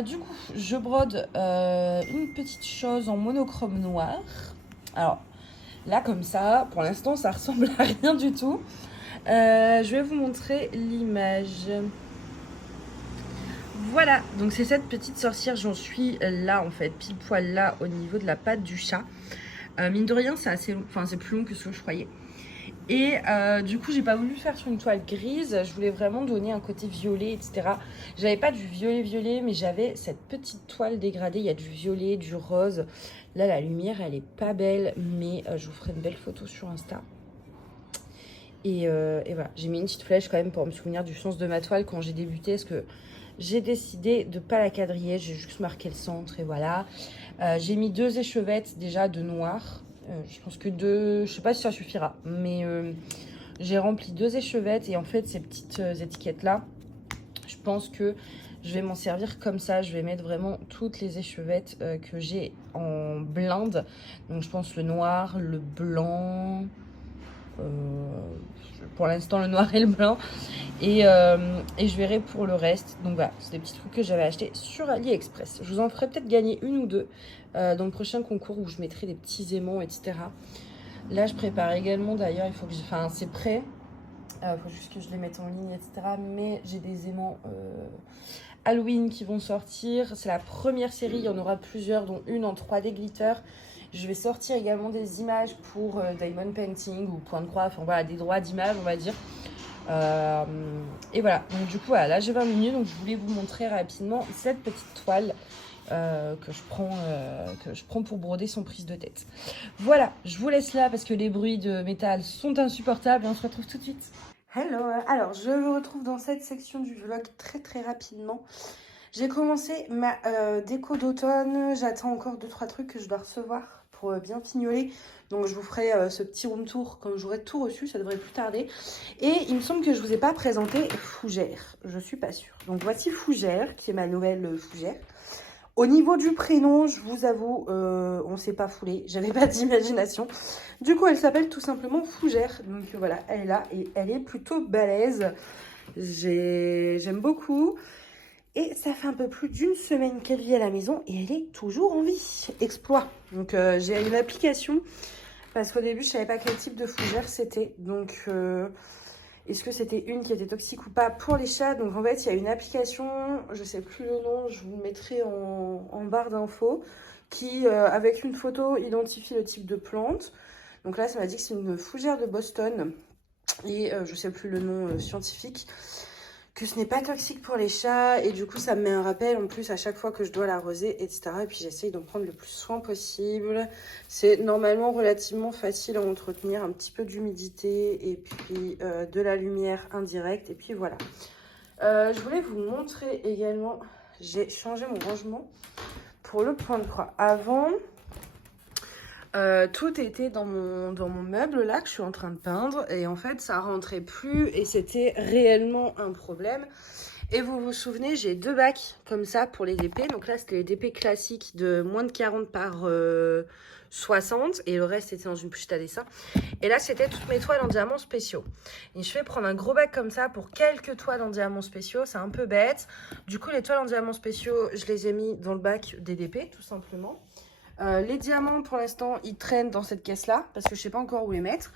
Du coup, je brode une petite chose en monochrome noir. Alors là, comme ça, pour l'instant, ça ressemble à rien du tout. Je vais vous montrer l'image. Voilà, donc c'est cette petite sorcière, j'en suis là en fait, pile poil là au niveau de la patte du chat. Mine de rien, c'est assez long, enfin c'est plus long que ce que je croyais. Et du coup, j'ai pas voulu le faire sur une toile grise. Je voulais vraiment donner un côté violet, etc. J'avais pas du violet, mais j'avais cette petite toile dégradée. Il y a du violet, du rose. Là, la lumière, elle est pas belle, mais je vous ferai une belle photo sur Insta. Et voilà, j'ai mis une petite flèche quand même pour me souvenir du sens de ma toile quand j'ai débuté. Parce que j'ai décidé de pas la quadriller. J'ai juste marqué le centre et voilà. J'ai mis 2 échevettes déjà de noir. Je pense que 2, je sais pas si ça suffira, mais j'ai rempli 2 échevettes et en fait ces petites étiquettes là, je pense que je vais m'en servir comme ça. Je vais mettre vraiment toutes les échevettes que j'ai en blinde. Donc je pense le noir, le blanc, Pour l'instant, le noir et le blanc. Et je verrai pour le reste. Donc voilà, c'est des petits trucs que j'avais achetés sur AliExpress. Je vous en ferai peut-être gagner une ou deux dans le prochain concours où je mettrai des petits aimants, etc. Là, je prépare également, d'ailleurs, il faut que enfin, c'est prêt. Il faut juste que je les mette en ligne, etc. Mais j'ai des aimants Halloween qui vont sortir. C'est la première série, il y en aura plusieurs, dont une en 3D glitter. Je vais sortir également des images pour Diamond Painting ou Point de Croix, enfin voilà, des droits d'image, on va dire. Et voilà, donc du coup, voilà, là j'ai 20 minutes, donc je voulais vous montrer rapidement cette petite toile que je prends pour broder son prise de tête. Voilà, je vous laisse là parce que les bruits de métal sont insupportables et on se retrouve tout de suite. Hello, alors je me retrouve dans cette section du vlog très rapidement. J'ai commencé ma déco d'automne, j'attends encore 2-3 trucs que je dois recevoir pour bien fignoler. Donc je vous ferai ce petit room tour quand j'aurai tout reçu, ça devrait plus tarder. Et il me semble que je ne vous ai pas présenté Fougère, je suis pas sûre. Donc voici Fougère, qui est ma nouvelle Fougère. Au niveau du prénom, je vous avoue, on ne s'est pas foulé, j'avais pas d'imagination. Du coup, elle s'appelle tout simplement Fougère. Donc voilà, elle est là et elle est plutôt balèze. J'aime beaucoup. Et ça fait un peu plus d'une semaine qu'elle vit à la maison et elle est toujours en vie. Exploit. Donc j'ai une application parce qu'au début, je ne savais pas quel type de fougère c'était. Donc est-ce que c'était une qui était toxique ou pas pour les chats? Donc en fait, il y a une application, je ne sais plus le nom, je vous le mettrai en barre d'infos, qui avec une photo identifie le type de plante. Donc là, ça m'a dit que c'est une fougère de Boston et je ne sais plus le nom scientifique. Que ce n'est pas toxique pour les chats et du coup ça me met un rappel en plus à chaque fois que je dois l'arroser, etc. Et puis j'essaye d'en prendre le plus soin possible. C'est normalement relativement facile à entretenir, un petit peu d'humidité et puis de la lumière indirecte et puis voilà. Je voulais vous montrer également, j'ai changé mon rangement pour le point de croix. Avant, tout était dans mon meuble là que je suis en train de peindre et en fait ça rentrait plus et c'était réellement un problème. Et vous vous souvenez, j'ai 2 bacs comme ça pour les DP. Donc là c'était les DP classiques de moins de 40 par 60 et le reste était dans une pochette à dessin. Et là c'était toutes mes toiles en diamants spéciaux. Et je vais prendre un gros bac comme ça pour quelques toiles en diamants spéciaux, c'est un peu bête. Du coup les toiles en diamants spéciaux, je les ai mis dans le bac des DP tout simplement. Les diamants pour l'instant ils traînent dans cette caisse là parce que je sais pas encore où les mettre.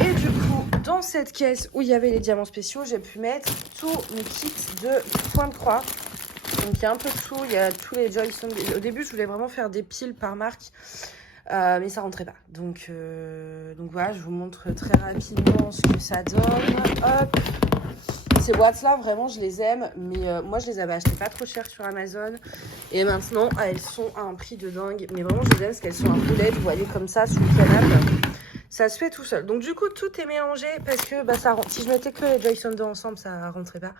Et du coup dans cette caisse où il y avait les diamants spéciaux, j'ai pu mettre tous mes kits de point de croix. Donc il y a un peu de tout, il y a tous les Joyson. Au début je voulais vraiment faire des piles par marque mais ça rentrait pas. Donc voilà, je vous montre très rapidement ce que ça donne. Hop. Ces boîtes-là, vraiment, je les aime. Mais moi, je les avais achetées pas trop cher sur Amazon. Et maintenant, elles sont à un prix de dingue. Mais vraiment, je les aime parce qu'elles sont en roulette. Vous voyez, comme ça, sous le canapé. Ça se fait tout seul. Donc, du coup, tout est mélangé parce que bah, ça, si je mettais que les Joyson 2 ensemble, ça rentrait pas.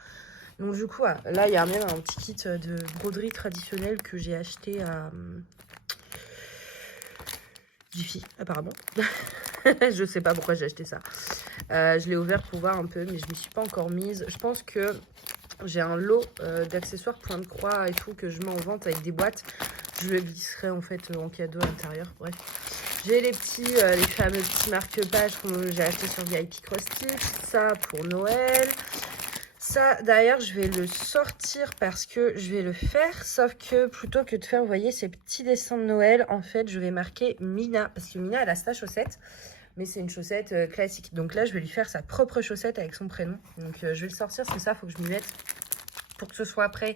Donc, du coup, là, il y a même un petit kit de broderie traditionnelle que j'ai acheté à Jiffy, apparemment. Je sais pas pourquoi j'ai acheté ça. Je l'ai ouvert pour voir un peu, mais je m'y suis pas encore mise. Je pense que j'ai un lot d'accessoires point de croix et tout que je mets en vente avec des boîtes. Je le glisserai en fait en cadeau à l'intérieur. Bref, j'ai les fameux petits marque-pages que j'ai acheté sur VIP Cross Stitch. Ça pour Noël. Ça, d'ailleurs, je vais le sortir parce que je vais le faire. Sauf que plutôt que de faire, vous voyez, ces petits dessins de Noël, en fait, je vais marquer Mina. Parce que Mina, elle a sa chaussette. Mais c'est une chaussette classique. Donc là, je vais lui faire sa propre chaussette avec son prénom. Donc je vais le sortir, c'est ça, il faut que je m'y mette pour que ce soit prêt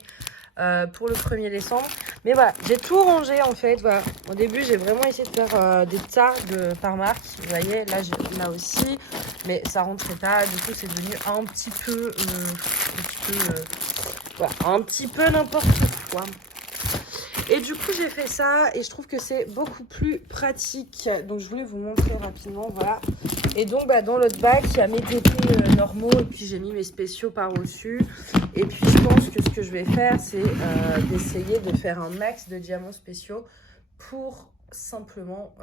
pour le 1er décembre. Mais voilà, j'ai tout rangé en fait. Voilà. Au début, j'ai vraiment essayé de faire des tas par marque. Vous voyez, là aussi. Mais ça rentrait pas. Du coup, c'est devenu un petit peu... voilà, un petit peu n'importe quoi. Et du coup, j'ai fait ça et je trouve que c'est beaucoup plus pratique. Donc, je voulais vous montrer rapidement, voilà. Et donc, bah, dans l'autre bac, il y a mes TP normaux et puis j'ai mis mes spéciaux par-dessus. Et puis, je pense que ce que je vais faire, c'est d'essayer de faire un max de diamants spéciaux pour simplement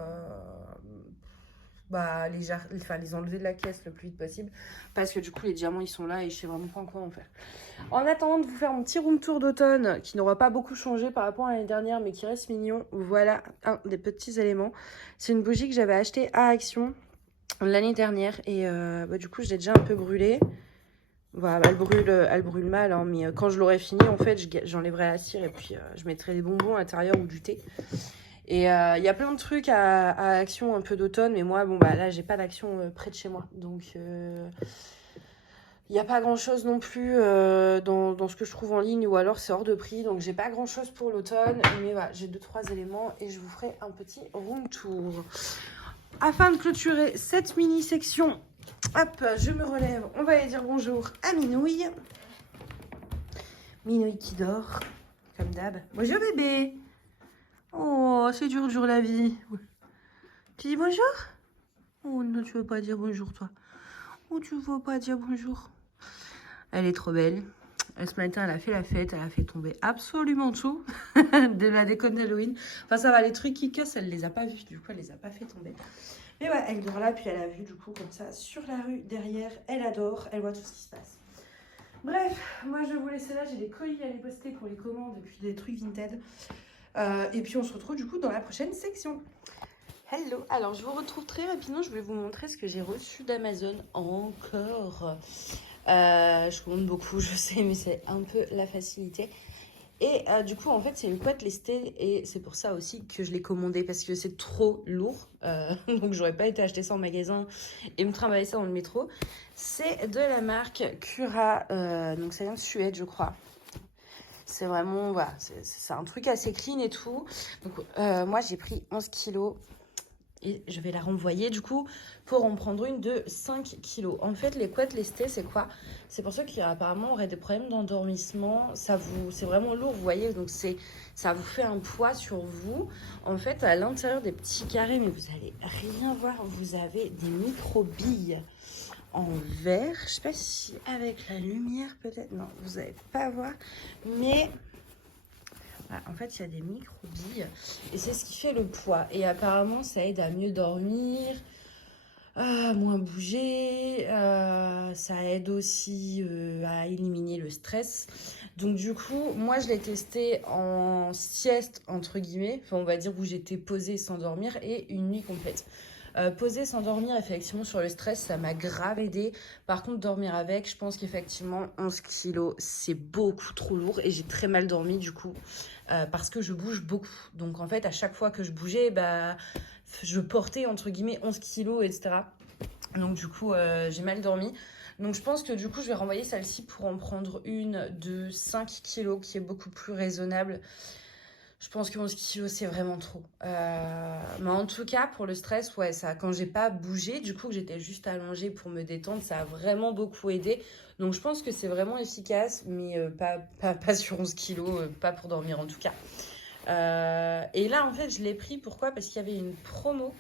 les enlever de la caisse le plus vite possible. Parce que du coup, les diamants, ils sont là et je sais vraiment pas quoi en faire. En attendant de vous faire mon petit room tour d'automne, qui n'aura pas beaucoup changé par rapport à l'année dernière, mais qui reste mignon, voilà un des petits éléments. C'est une bougie que j'avais achetée à Action. l'année dernière. Et du coup, je l'ai déjà un peu brûlée. Voilà, elle brûle mal, hein, mais quand je l'aurai fini, en fait, j'enlèverai la cire et puis je mettrai des bonbons à l'intérieur ou du thé. Et il y a plein de trucs à action un peu d'automne, mais moi, bon, bah là, j'ai pas d'action près de chez moi. Donc, il n'y a pas grand-chose non plus dans ce que je trouve en ligne, ou alors c'est hors de prix. Donc, j'ai pas grand-chose pour l'automne, mais voilà, j'ai 2-3 éléments et je vous ferai un petit room tour. Afin de clôturer cette mini-section, hop, je me relève. On va aller dire bonjour à Minouille. Minouille qui dort, comme d'hab. Bonjour bébé. Oh, c'est dur la vie. Tu dis bonjour? Oh non, tu veux pas dire bonjour toi. Oh, tu veux pas dire bonjour. Elle est trop belle. Ce matin, elle a fait la fête. Elle a fait tomber absolument tout de la déconne d'Halloween. Enfin, ça va, les trucs qui cassent, elle les a pas vus. Du coup, elle les a pas fait tomber. Mais ouais, elle dort là, puis elle a vu du coup comme ça sur la rue derrière. Elle adore, elle voit tout ce qui se passe. Bref, moi je vais vous laisser là. J'ai des colis à aller poster pour les commandes et puis des trucs Vinted. Et puis on se retrouve du coup dans la prochaine section. Hello, alors je vous retrouve très rapidement. Je voulais vous montrer ce que j'ai reçu d'Amazon encore. Je commande beaucoup, je sais, mais c'est un peu la facilité. Et du coup, en fait, c'est une couette lestée et c'est pour ça aussi que je l'ai commandée parce que c'est trop lourd. Donc, j'aurais pas été acheter ça en magasin et me trimballer ça dans le métro. C'est de la marque Cura. Donc, ça vient de Suède, je crois. C'est vraiment, voilà, c'est un truc assez clean et tout. Donc, moi, j'ai pris 11 kilos. Et je vais la renvoyer du coup pour en prendre une de 5 kilos. En fait, les couettes lestées, c'est quoi? C'est pour ceux qui apparemment auraient des problèmes d'endormissement. C'est vraiment lourd, vous voyez. Donc ça vous fait un poids sur vous. En fait, à l'intérieur des petits carrés, mais vous allez rien voir. Vous avez des micro-billes en verre. Je sais pas si avec la lumière peut-être. Non, vous n'allez pas voir. Mais en fait, il y a des micro-billes et c'est ce qui fait le poids. Et apparemment, ça aide à mieux dormir, à moins bouger. Ça aide aussi à éliminer le stress. Donc du coup, moi, je l'ai testé en sieste, entre guillemets. Enfin, on va dire où j'étais posée sans dormir et une nuit complète. Poser sans dormir, effectivement, sur le stress, ça m'a grave aidé. Par contre, dormir avec, je pense qu'effectivement, 11 kilos, c'est beaucoup trop lourd. Et j'ai très mal dormi, du coup, parce que je bouge beaucoup. Donc, en fait, à chaque fois que je bougeais, bah, je portais, entre guillemets, 11 kilos, etc. Donc, du coup, j'ai mal dormi. Donc, je pense que, du coup, je vais renvoyer celle-ci pour en prendre une de 5 kilos, qui est beaucoup plus raisonnable. Je pense que 11 kilos, c'est vraiment trop. Mais en tout cas, pour le stress, ouais, ça, quand j'ai pas bougé, du coup, que j'étais juste allongée pour me détendre, ça a vraiment beaucoup aidé. Donc, je pense que c'est vraiment efficace, mais pas sur 11 kilos, pas pour dormir en tout cas. Et là, en fait, je l'ai pris. Pourquoi? Parce qu'il y avait une promo.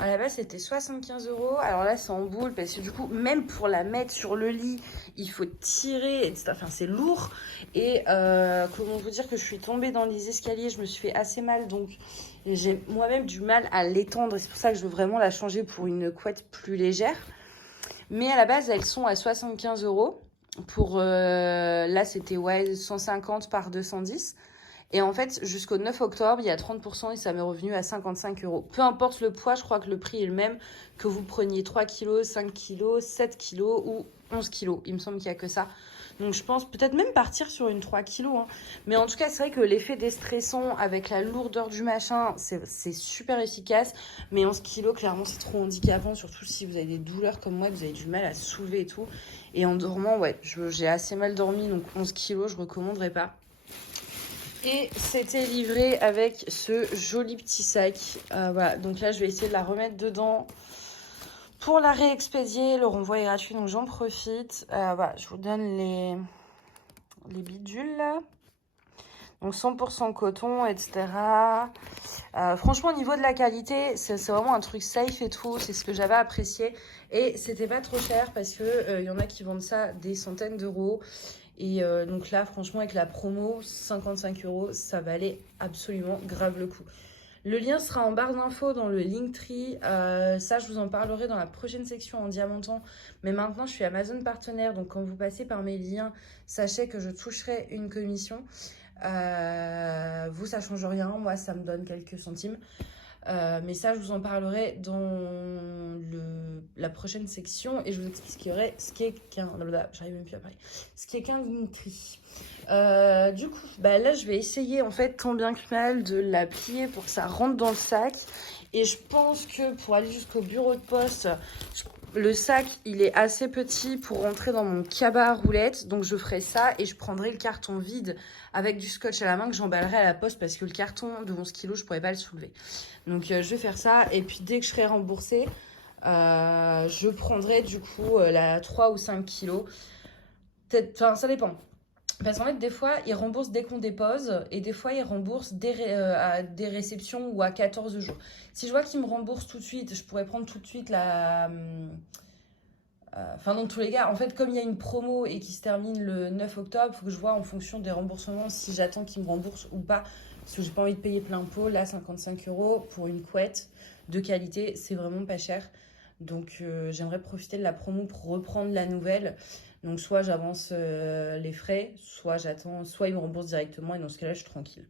À la base, c'était 75 €. Alors là, c'est en boule parce que du coup, même pour la mettre sur le lit, il faut tirer, etc. Enfin, c'est lourd. Et comment vous dire que je suis tombée dans les escaliers, je me suis fait assez mal. Donc, j'ai moi-même du mal à l'étendre. Et c'est pour ça que je veux vraiment la changer pour une couette plus légère. Mais à la base, elles sont à 75 €. Pour là, c'était 150 par 210. Et en fait, jusqu'au 9 octobre, il y a 30% et ça m'est revenu à 55 €. Peu importe le poids, je crois que le prix est le même, que vous preniez 3 kilos, 5 kilos, 7 kilos ou 11 kilos. Il me semble qu'il n'y a que ça. Donc je pense peut-être même partir sur une 3 kilos. Hein. Mais en tout cas, c'est vrai que l'effet déstressant avec la lourdeur du machin, c'est super efficace. Mais 11 kilos, clairement, c'est trop handicapant, surtout si vous avez des douleurs comme moi, que vous avez du mal à soulever et tout. Et en dormant, ouais, j'ai assez mal dormi, donc 11 kilos, je ne recommanderais pas. Et c'était livré avec ce joli petit sac. Voilà, donc là, je vais essayer de la remettre dedans pour la réexpédier. Le renvoi est gratuit, donc j'en profite. Voilà, je vous donne les bidules là. Donc 100% coton, etc. Franchement, au niveau de la qualité, c'est vraiment un truc safe et tout. C'est ce que j'avais apprécié. Et c'était pas trop cher parce que y en a qui vendent ça des centaines d'euros. Et donc là, franchement, avec la promo, 55 €, ça valait absolument grave le coup. Le lien sera en barre d'infos dans le Linktree. Ça, je vous en parlerai dans la prochaine section en diamantant. Mais maintenant, je suis Amazon partenaire. Donc, quand vous passez par mes liens, sachez que je toucherai une commission. Vous, ça change rien. Moi, ça me donne quelques centimes. Mais ça, je vous en parlerai dans la prochaine section et je vous expliquerai ce qu'est qu'un... J'arrive même plus à parler. Ce qu'est qu'un Linktree. Du coup, bah là, je vais essayer, en fait, tant bien que mal, de la plier pour que ça rentre dans le sac. Et je pense que pour aller jusqu'au bureau de poste, le sac, il est assez petit pour rentrer dans mon cabas à roulettes. Donc, je ferai ça et je prendrai le carton vide avec du scotch à la main que j'emballerai à la poste parce que le carton de 11 kg, je pourrais pas le soulever. Donc, je vais faire ça. Et puis, dès que je serai remboursée, je prendrai du coup la 3 ou 5 kilos. Peut-être, enfin, ça dépend. Parce qu'en fait, des fois, ils remboursent dès qu'on dépose et des fois, ils remboursent à des réceptions ou à 14 jours. Si je vois qu'ils me remboursent tout de suite, je pourrais prendre tout de suite la... Enfin, dans tous les cas, en fait, comme il y a une promo et qui se termine le 9 octobre, il faut que je vois en fonction des remboursements si j'attends qu'ils me remboursent ou pas. Parce que j'ai pas envie de payer plein pot. Là, 55 € pour une couette de qualité, c'est vraiment pas cher. Donc, j'aimerais profiter de la promo pour reprendre la nouvelle. Donc, soit j'avance les frais, soit j'attends, soit ils me remboursent directement. Et dans ce cas-là, je suis tranquille.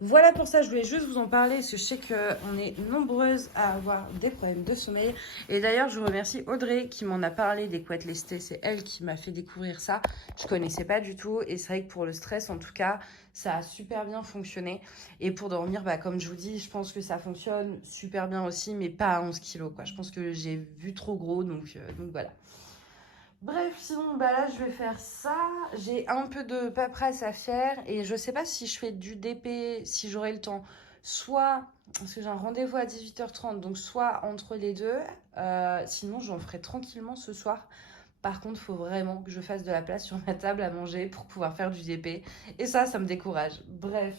Voilà pour ça, je voulais juste vous en parler parce que je sais qu'on est nombreuses à avoir des problèmes de sommeil. Et d'ailleurs, je remercie Audrey qui m'en a parlé des couettes lestées. C'est elle qui m'a fait découvrir ça. Je connaissais pas du tout et c'est vrai que pour le stress, en tout cas, ça a super bien fonctionné. Et pour dormir, bah, comme je vous dis, je pense que ça fonctionne super bien aussi, mais pas à 11 kilos, quoi. Je pense que j'ai vu trop gros, donc voilà. Bref, sinon, bah là, je vais faire ça. J'ai un peu de paperasse à faire et je sais pas si je fais du DP, si j'aurai le temps. Soit, parce que j'ai un rendez-vous à 18h30, donc soit entre les deux. Sinon, j'en ferai tranquillement ce soir. Par contre, il faut vraiment que je fasse de la place sur ma table à manger pour pouvoir faire du DP. Et ça me décourage. Bref,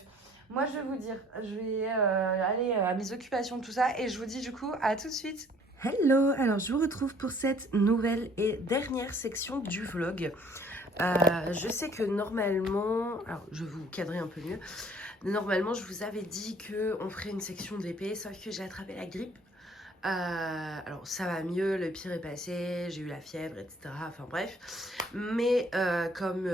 moi, je vais vous dire, je vais aller à mes occupations, tout ça. Et je vous dis du coup, à tout de suite. Hello, alors je vous retrouve pour cette nouvelle et dernière section du vlog. Je sais que normalement, alors je vais vous cadrer un peu mieux. Normalement, je vous avais dit qu'on ferait une section d'épée, sauf que j'ai attrapé la grippe. Alors ça va mieux, le pire est passé, j'ai eu la fièvre, etc. Enfin bref. Mais comme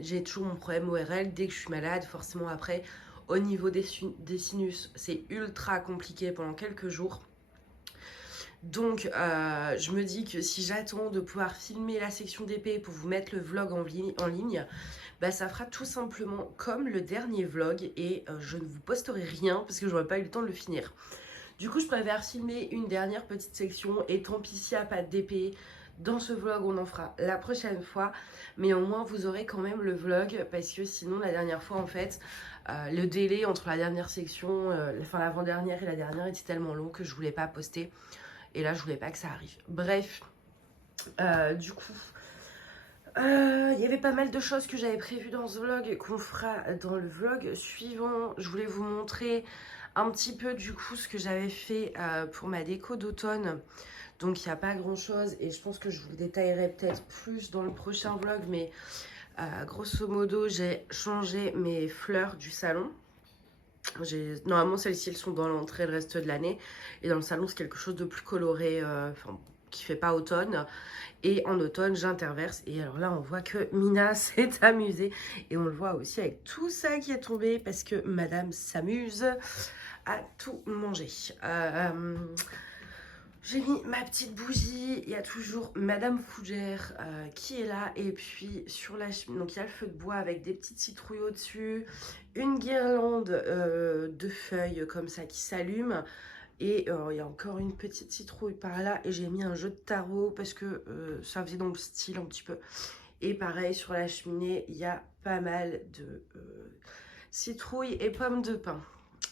j'ai toujours mon problème ORL, dès que je suis malade, forcément après, au niveau des sinus, c'est ultra compliqué pendant quelques jours. Donc je me dis que si j'attends de pouvoir filmer la section d'épée pour vous mettre le vlog en ligne, bah ça fera tout simplement comme le dernier vlog et je ne vous posterai rien parce que j'aurais pas eu le temps de le finir. Du coup je préfère filmer une dernière petite section et tant pis s'il n'y a pas d'épée dans ce vlog, on en fera la prochaine fois, mais au moins vous aurez quand même le vlog parce que sinon la dernière fois en fait le délai entre la dernière section, enfin l'avant-dernière et la dernière était tellement long que je voulais pas poster. Et là, je voulais pas que ça arrive. Bref, du coup, il y avait pas mal de choses que j'avais prévues dans ce vlog qu'on fera dans le vlog suivant. Je voulais vous montrer un petit peu du coup ce que j'avais fait pour ma déco d'automne. Donc, il n'y a pas grand chose et je pense que je vous le détaillerai peut-être plus dans le prochain vlog. Mais grosso modo, j'ai changé mes fleurs du salon. Normalement celles-ci elles sont dans l'entrée le reste de l'année et dans le salon c'est quelque chose de plus coloré, qui fait pas automne, et en automne j'interverse et alors là on voit que Mina s'est amusée et on le voit aussi avec tout ça qui est tombé parce que madame s'amuse à tout manger. J'ai mis ma petite bougie, il y a toujours Madame Fougère qui est là et puis sur la cheminée, donc il y a le feu de bois avec des petites citrouilles au-dessus, une guirlande de feuilles comme ça qui s'allume et il y a encore une petite citrouille par là et j'ai mis un jeu de tarot parce que ça faisait dans le style un petit peu. Et pareil sur la cheminée, il y a pas mal de citrouilles et pommes de pin.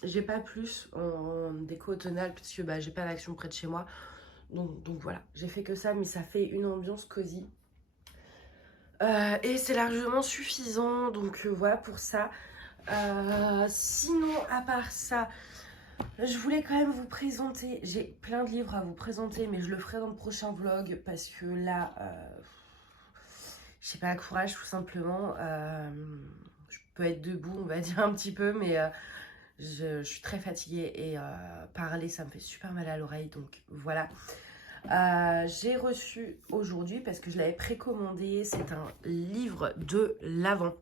J'ai pas plus en déco automnale puisque bah, j'ai pas d'action près de chez moi. Donc voilà, j'ai fait que ça, mais ça fait une ambiance cosy. Et c'est largement suffisant, donc voilà pour ça. Sinon, à part ça, je voulais quand même vous présenter. J'ai plein de livres à vous présenter, mais je le ferai dans le prochain vlog parce que là, j'ai pas le courage tout simplement. Je peux être debout, on va dire un petit peu, mais je suis très fatiguée et parler ça me fait super mal à l'oreille, donc voilà. J'ai reçu aujourd'hui, parce que je l'avais précommandé, c'est un livre de l'Avent,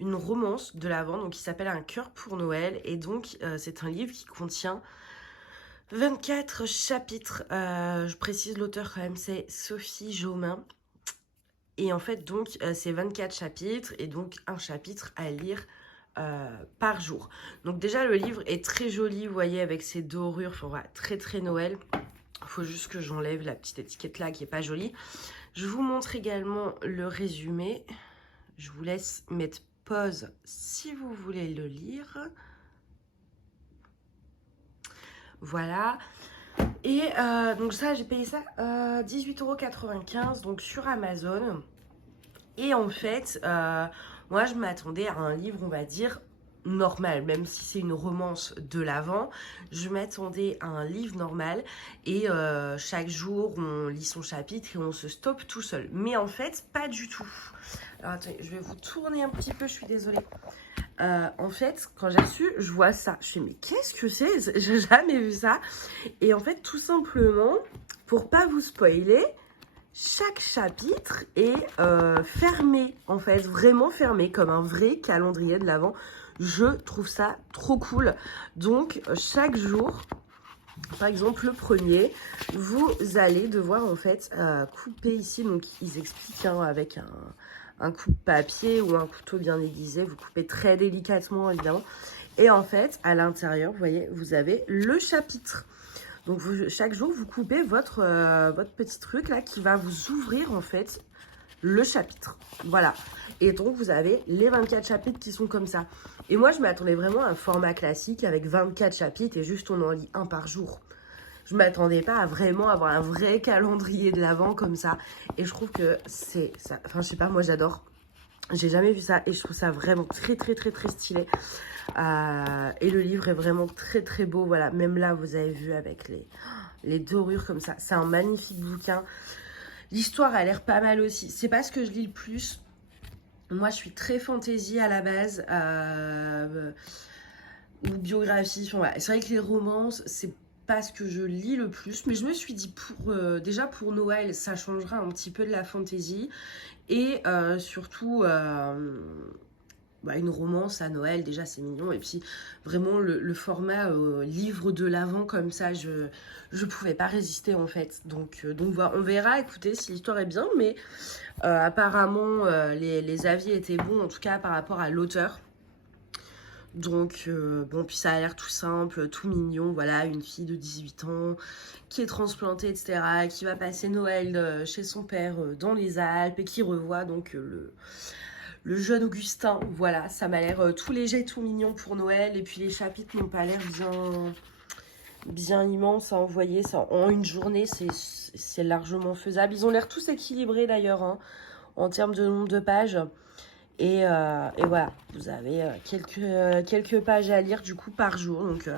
une romance de l'Avent, donc qui s'appelle Un cœur pour Noël. Et donc, c'est un livre qui contient 24 chapitres. Je précise l'auteur quand même, c'est Sophie Jaumin. Et en fait, donc, c'est 24 chapitres et donc un chapitre à lire par jour. Donc déjà, le livre est très joli, vous voyez, avec ses dorures, enfin, voilà, très très Noël. Il faut juste que j'enlève la petite étiquette là qui est pas jolie. Je vous montre également le résumé. Je vous laisse mettre pause si vous voulez le lire. Voilà. Et donc ça, j'ai payé ça 18,95 € donc sur Amazon. Et en fait, moi je m'attendais à un livre, on va dire, normal, même si c'est une romance de l'Avent, je m'attendais à un livre normal et chaque jour on lit son chapitre et on se stoppe tout seul. Mais en fait, pas du tout. Alors attendez, je vais vous tourner un petit peu, je suis désolée. En fait, quand j'ai reçu, je vois ça. Je fais, mais qu'est-ce que c'est? J'ai jamais vu ça. Et en fait, tout simplement, pour pas vous spoiler, chaque chapitre est fermé, en fait, vraiment fermé, comme un vrai calendrier de l'Avent. Je trouve ça trop cool. Donc, chaque jour, par exemple, le premier, vous allez devoir, en fait, couper ici. Donc, ils expliquent avec un coupe-papier ou un couteau bien aiguisé. Vous coupez très délicatement, évidemment. Et en fait, à l'intérieur, vous voyez, vous avez le chapitre. Donc, chaque jour, vous coupez votre petit truc là qui va vous ouvrir en fait le chapitre. Voilà. Et donc, vous avez les 24 chapitres qui sont comme ça. Et moi, je m'attendais vraiment à un format classique avec 24 chapitres et juste on en lit un par jour. Je m'attendais pas à vraiment avoir un vrai calendrier de l'Avent comme ça. Et je trouve que c'est ça. Enfin, je sais pas, moi j'adore. J'ai jamais vu ça et je trouve ça vraiment très très très très stylé. Et le livre est vraiment très très beau. Voilà, même là vous avez vu avec les dorures comme ça. C'est un magnifique bouquin. L'histoire a l'air pas mal aussi. C'est pas ce que je lis le plus. Moi je suis très fantasy à la base. Ou biographie. Enfin, voilà. C'est vrai que les romances, c'est pas ce que je lis le plus. Mais je me suis dit, déjà pour Noël, ça changera un petit peu de la fantasy. Et surtout, une romance à Noël, déjà c'est mignon. Et puis vraiment le format livre de l'Avent comme ça, je pouvais pas résister en fait. Donc voilà, on verra, écoutez, si l'histoire est bien. Mais apparemment, les avis étaient bons, en tout cas par rapport à l'auteur. Donc, bon, puis ça a l'air tout simple, tout mignon, voilà, une fille de 18 ans qui est transplantée, etc., qui va passer Noël chez son père dans les Alpes et qui revoit donc le jeune Augustin, voilà, ça m'a l'air tout léger, tout mignon pour Noël, et puis les chapitres n'ont pas l'air bien immenses à envoyer, ça, en une journée, c'est largement faisable. Ils ont l'air tous équilibrés d'ailleurs, hein, en termes de nombre de pages. Et voilà, vous avez quelques pages à lire du coup par jour. Donc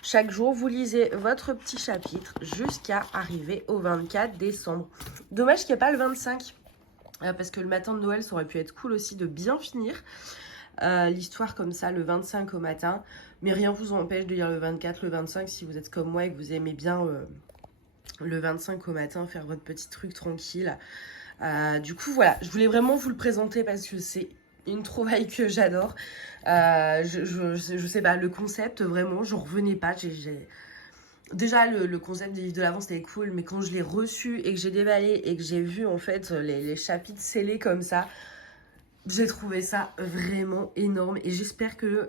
chaque jour, vous lisez votre petit chapitre jusqu'à arriver au 24 décembre. Dommage qu'il n'y ait pas le 25. Parce que le matin de Noël, ça aurait pu être cool aussi de bien finir l'histoire comme ça, le 25 au matin. Mais rien ne vous empêche de lire le 24, le 25 si vous êtes comme moi et que vous aimez bien le 25 au matin, faire votre petit truc tranquille. Du coup, voilà, je voulais vraiment vous le présenter parce que c'est une trouvaille que j'adore. Je sais pas, le concept, vraiment, j'en revenais pas. Déjà, le concept des livres de l'Avent, c'était cool, mais quand je l'ai reçu et que j'ai déballé et que j'ai vu, en fait, les chapitres scellés comme ça, j'ai trouvé ça vraiment énorme. Et j'espère que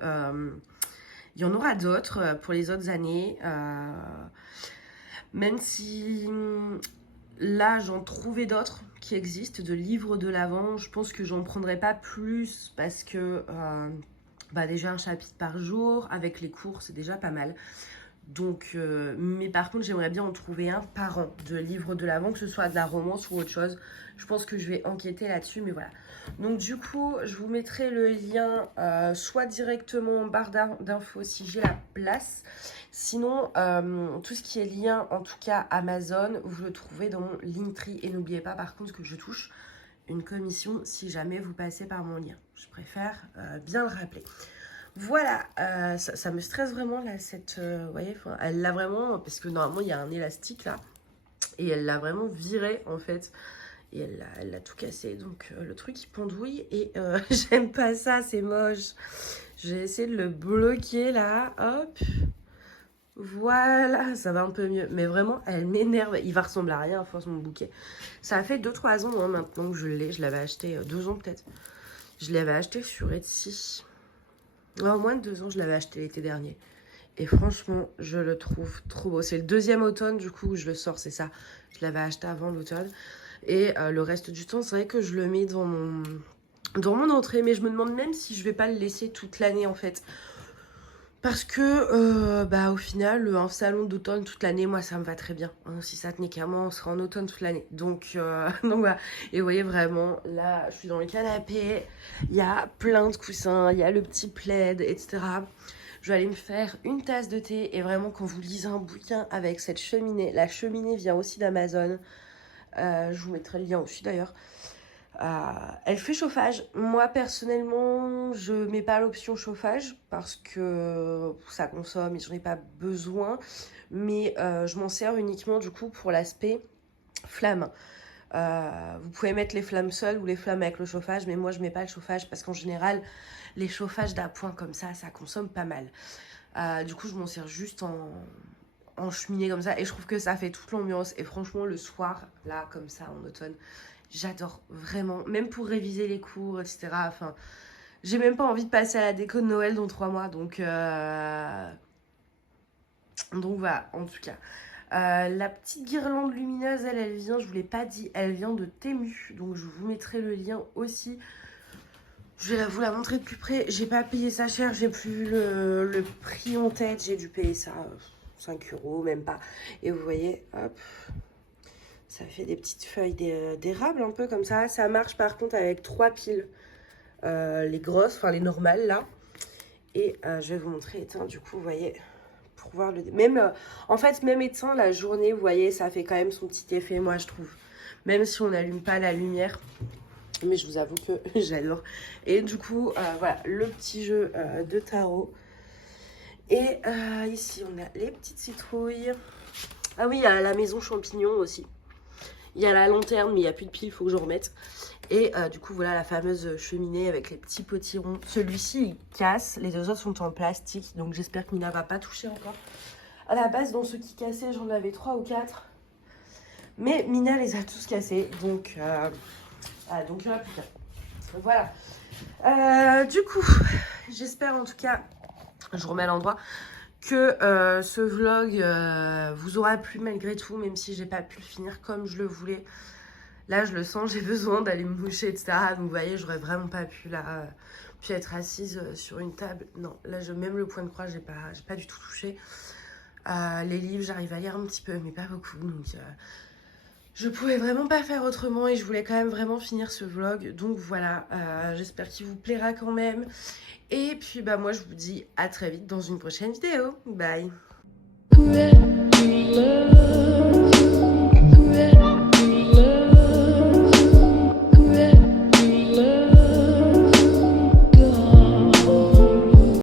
il y en aura d'autres pour les autres années. Même si là, j'en trouvais d'autres qui existent, de livres de l'Avent. Je pense que j'en prendrai pas plus parce que déjà un chapitre par jour, avec les cours, c'est déjà pas mal. Donc, mais par contre, j'aimerais bien en trouver un par an de livres de l'Avent, que ce soit de la romance ou autre chose. Je pense que je vais enquêter là-dessus, mais voilà. Donc du coup, je vous mettrai le lien soit directement en barre d'infos si j'ai la place. Sinon, tout ce qui est lien, en tout cas Amazon, vous le trouvez dans mon Linktree. Et n'oubliez pas par contre que je touche une commission si jamais vous passez par mon lien. Je préfère bien le rappeler. Voilà, ça me stresse vraiment là, vous voyez, elle l'a vraiment, parce que normalement il y a un élastique là, et elle l'a vraiment viré en fait. Et elle l'a tout cassé, donc le truc il pendouille et j'aime pas ça, c'est moche. J'ai essayé de le bloquer là, hop. Voilà, ça va un peu mieux. Mais vraiment, elle m'énerve. Il va ressembler à rien à force mon bouquet. Ça a fait 2-3 ans hein, maintenant que je l'ai. Je l'avais acheté 2 ans peut-être. Je l'avais acheté sur Etsy. Au moins de 2 ans, je l'avais acheté l'été dernier. Et franchement, je le trouve trop beau. C'est le 2e automne du coup où je le sors, c'est ça. Je l'avais acheté avant l'automne. Et le reste du temps, c'est vrai que je le mets dans mon entrée. Mais je me demande même si je vais pas le laisser toute l'année en fait. Parce que, au final, un salon d'automne toute l'année, moi, ça me va très bien. Hein, si ça tenait qu'à moi, on serait en automne toute l'année. Donc, donc voilà. Et vous voyez vraiment, là, je suis dans le canapé. Il y a plein de coussins. Il y a le petit plaid, etc. Je vais aller me faire une tasse de thé. Et vraiment, quand vous lisez un bouquin avec cette cheminée, la cheminée vient aussi d'Amazon. Je vous mettrai le lien aussi d'ailleurs. Elle fait chauffage. Moi personnellement, je mets pas l'option chauffage parce que ça consomme et j'en ai pas besoin. Mais je m'en sers uniquement du coup pour l'aspect flamme. Vous pouvez mettre les flammes seules ou les flammes avec le chauffage, mais moi je mets pas le chauffage parce qu'en général, les chauffages d'appoint comme ça consomme pas mal. Du coup, je m'en sers juste en cheminée comme ça et je trouve que ça fait toute l'ambiance. Et franchement, le soir, là, comme ça, en automne, j'adore vraiment, même pour réviser les cours, etc. Enfin, j'ai même pas envie de passer à la déco de Noël dans 3 mois, donc voilà, en tout cas. La petite guirlande lumineuse, elle vient, je vous l'ai pas dit, elle vient de Temu, donc je vous mettrai le lien aussi. Je vais vous la montrer de plus près. J'ai pas payé ça cher, j'ai plus le prix en tête, j'ai dû payer ça 5 €, même pas. Et vous voyez, hop. Ça fait des petites feuilles d'érable un peu comme ça. Ça marche par contre avec 3 piles. Les grosses, enfin les normales là. Et je vais vous montrer éteint du coup, vous voyez. Pour voir le... Même, en fait, même éteint la journée, vous voyez, ça fait quand même son petit effet, moi je trouve. Même si on n'allume pas la lumière. Mais je vous avoue que j'adore. Et du coup, voilà, le petit jeu de tarot. Et ici, on a les petites citrouilles. Ah oui, il y a la maison champignon aussi. Il y a la lanterne, mais il n'y a plus de pile, il faut que je remette. Et du coup, voilà la fameuse cheminée avec les petits potirons. Celui-ci, il casse. Les 2 autres sont en plastique. Donc, j'espère que Mina va pas toucher encore. À la base, dans ceux qui cassaient, j'en avais 3 ou 4. Mais Mina les a tous cassés. Donc, donc il n'y en a plus qu'un. Voilà. Du coup, j'espère en tout cas, je remets à l'endroit, que ce vlog vous aura plu malgré tout, même si j'ai pas pu le finir comme je le voulais. Là, je le sens, j'ai besoin d'aller me moucher, etc. Donc, vous voyez, j'aurais vraiment pas pu là, puis être assise sur une table. Non, là, même le point de croix, j'ai pas du tout touché. Les livres, j'arrive à lire un petit peu, mais pas beaucoup. Donc, je pouvais vraiment pas faire autrement et je voulais quand même vraiment finir ce vlog. Donc, voilà, j'espère qu'il vous plaira quand même. Et puis, moi, je vous dis à très vite dans une prochaine vidéo. Bye!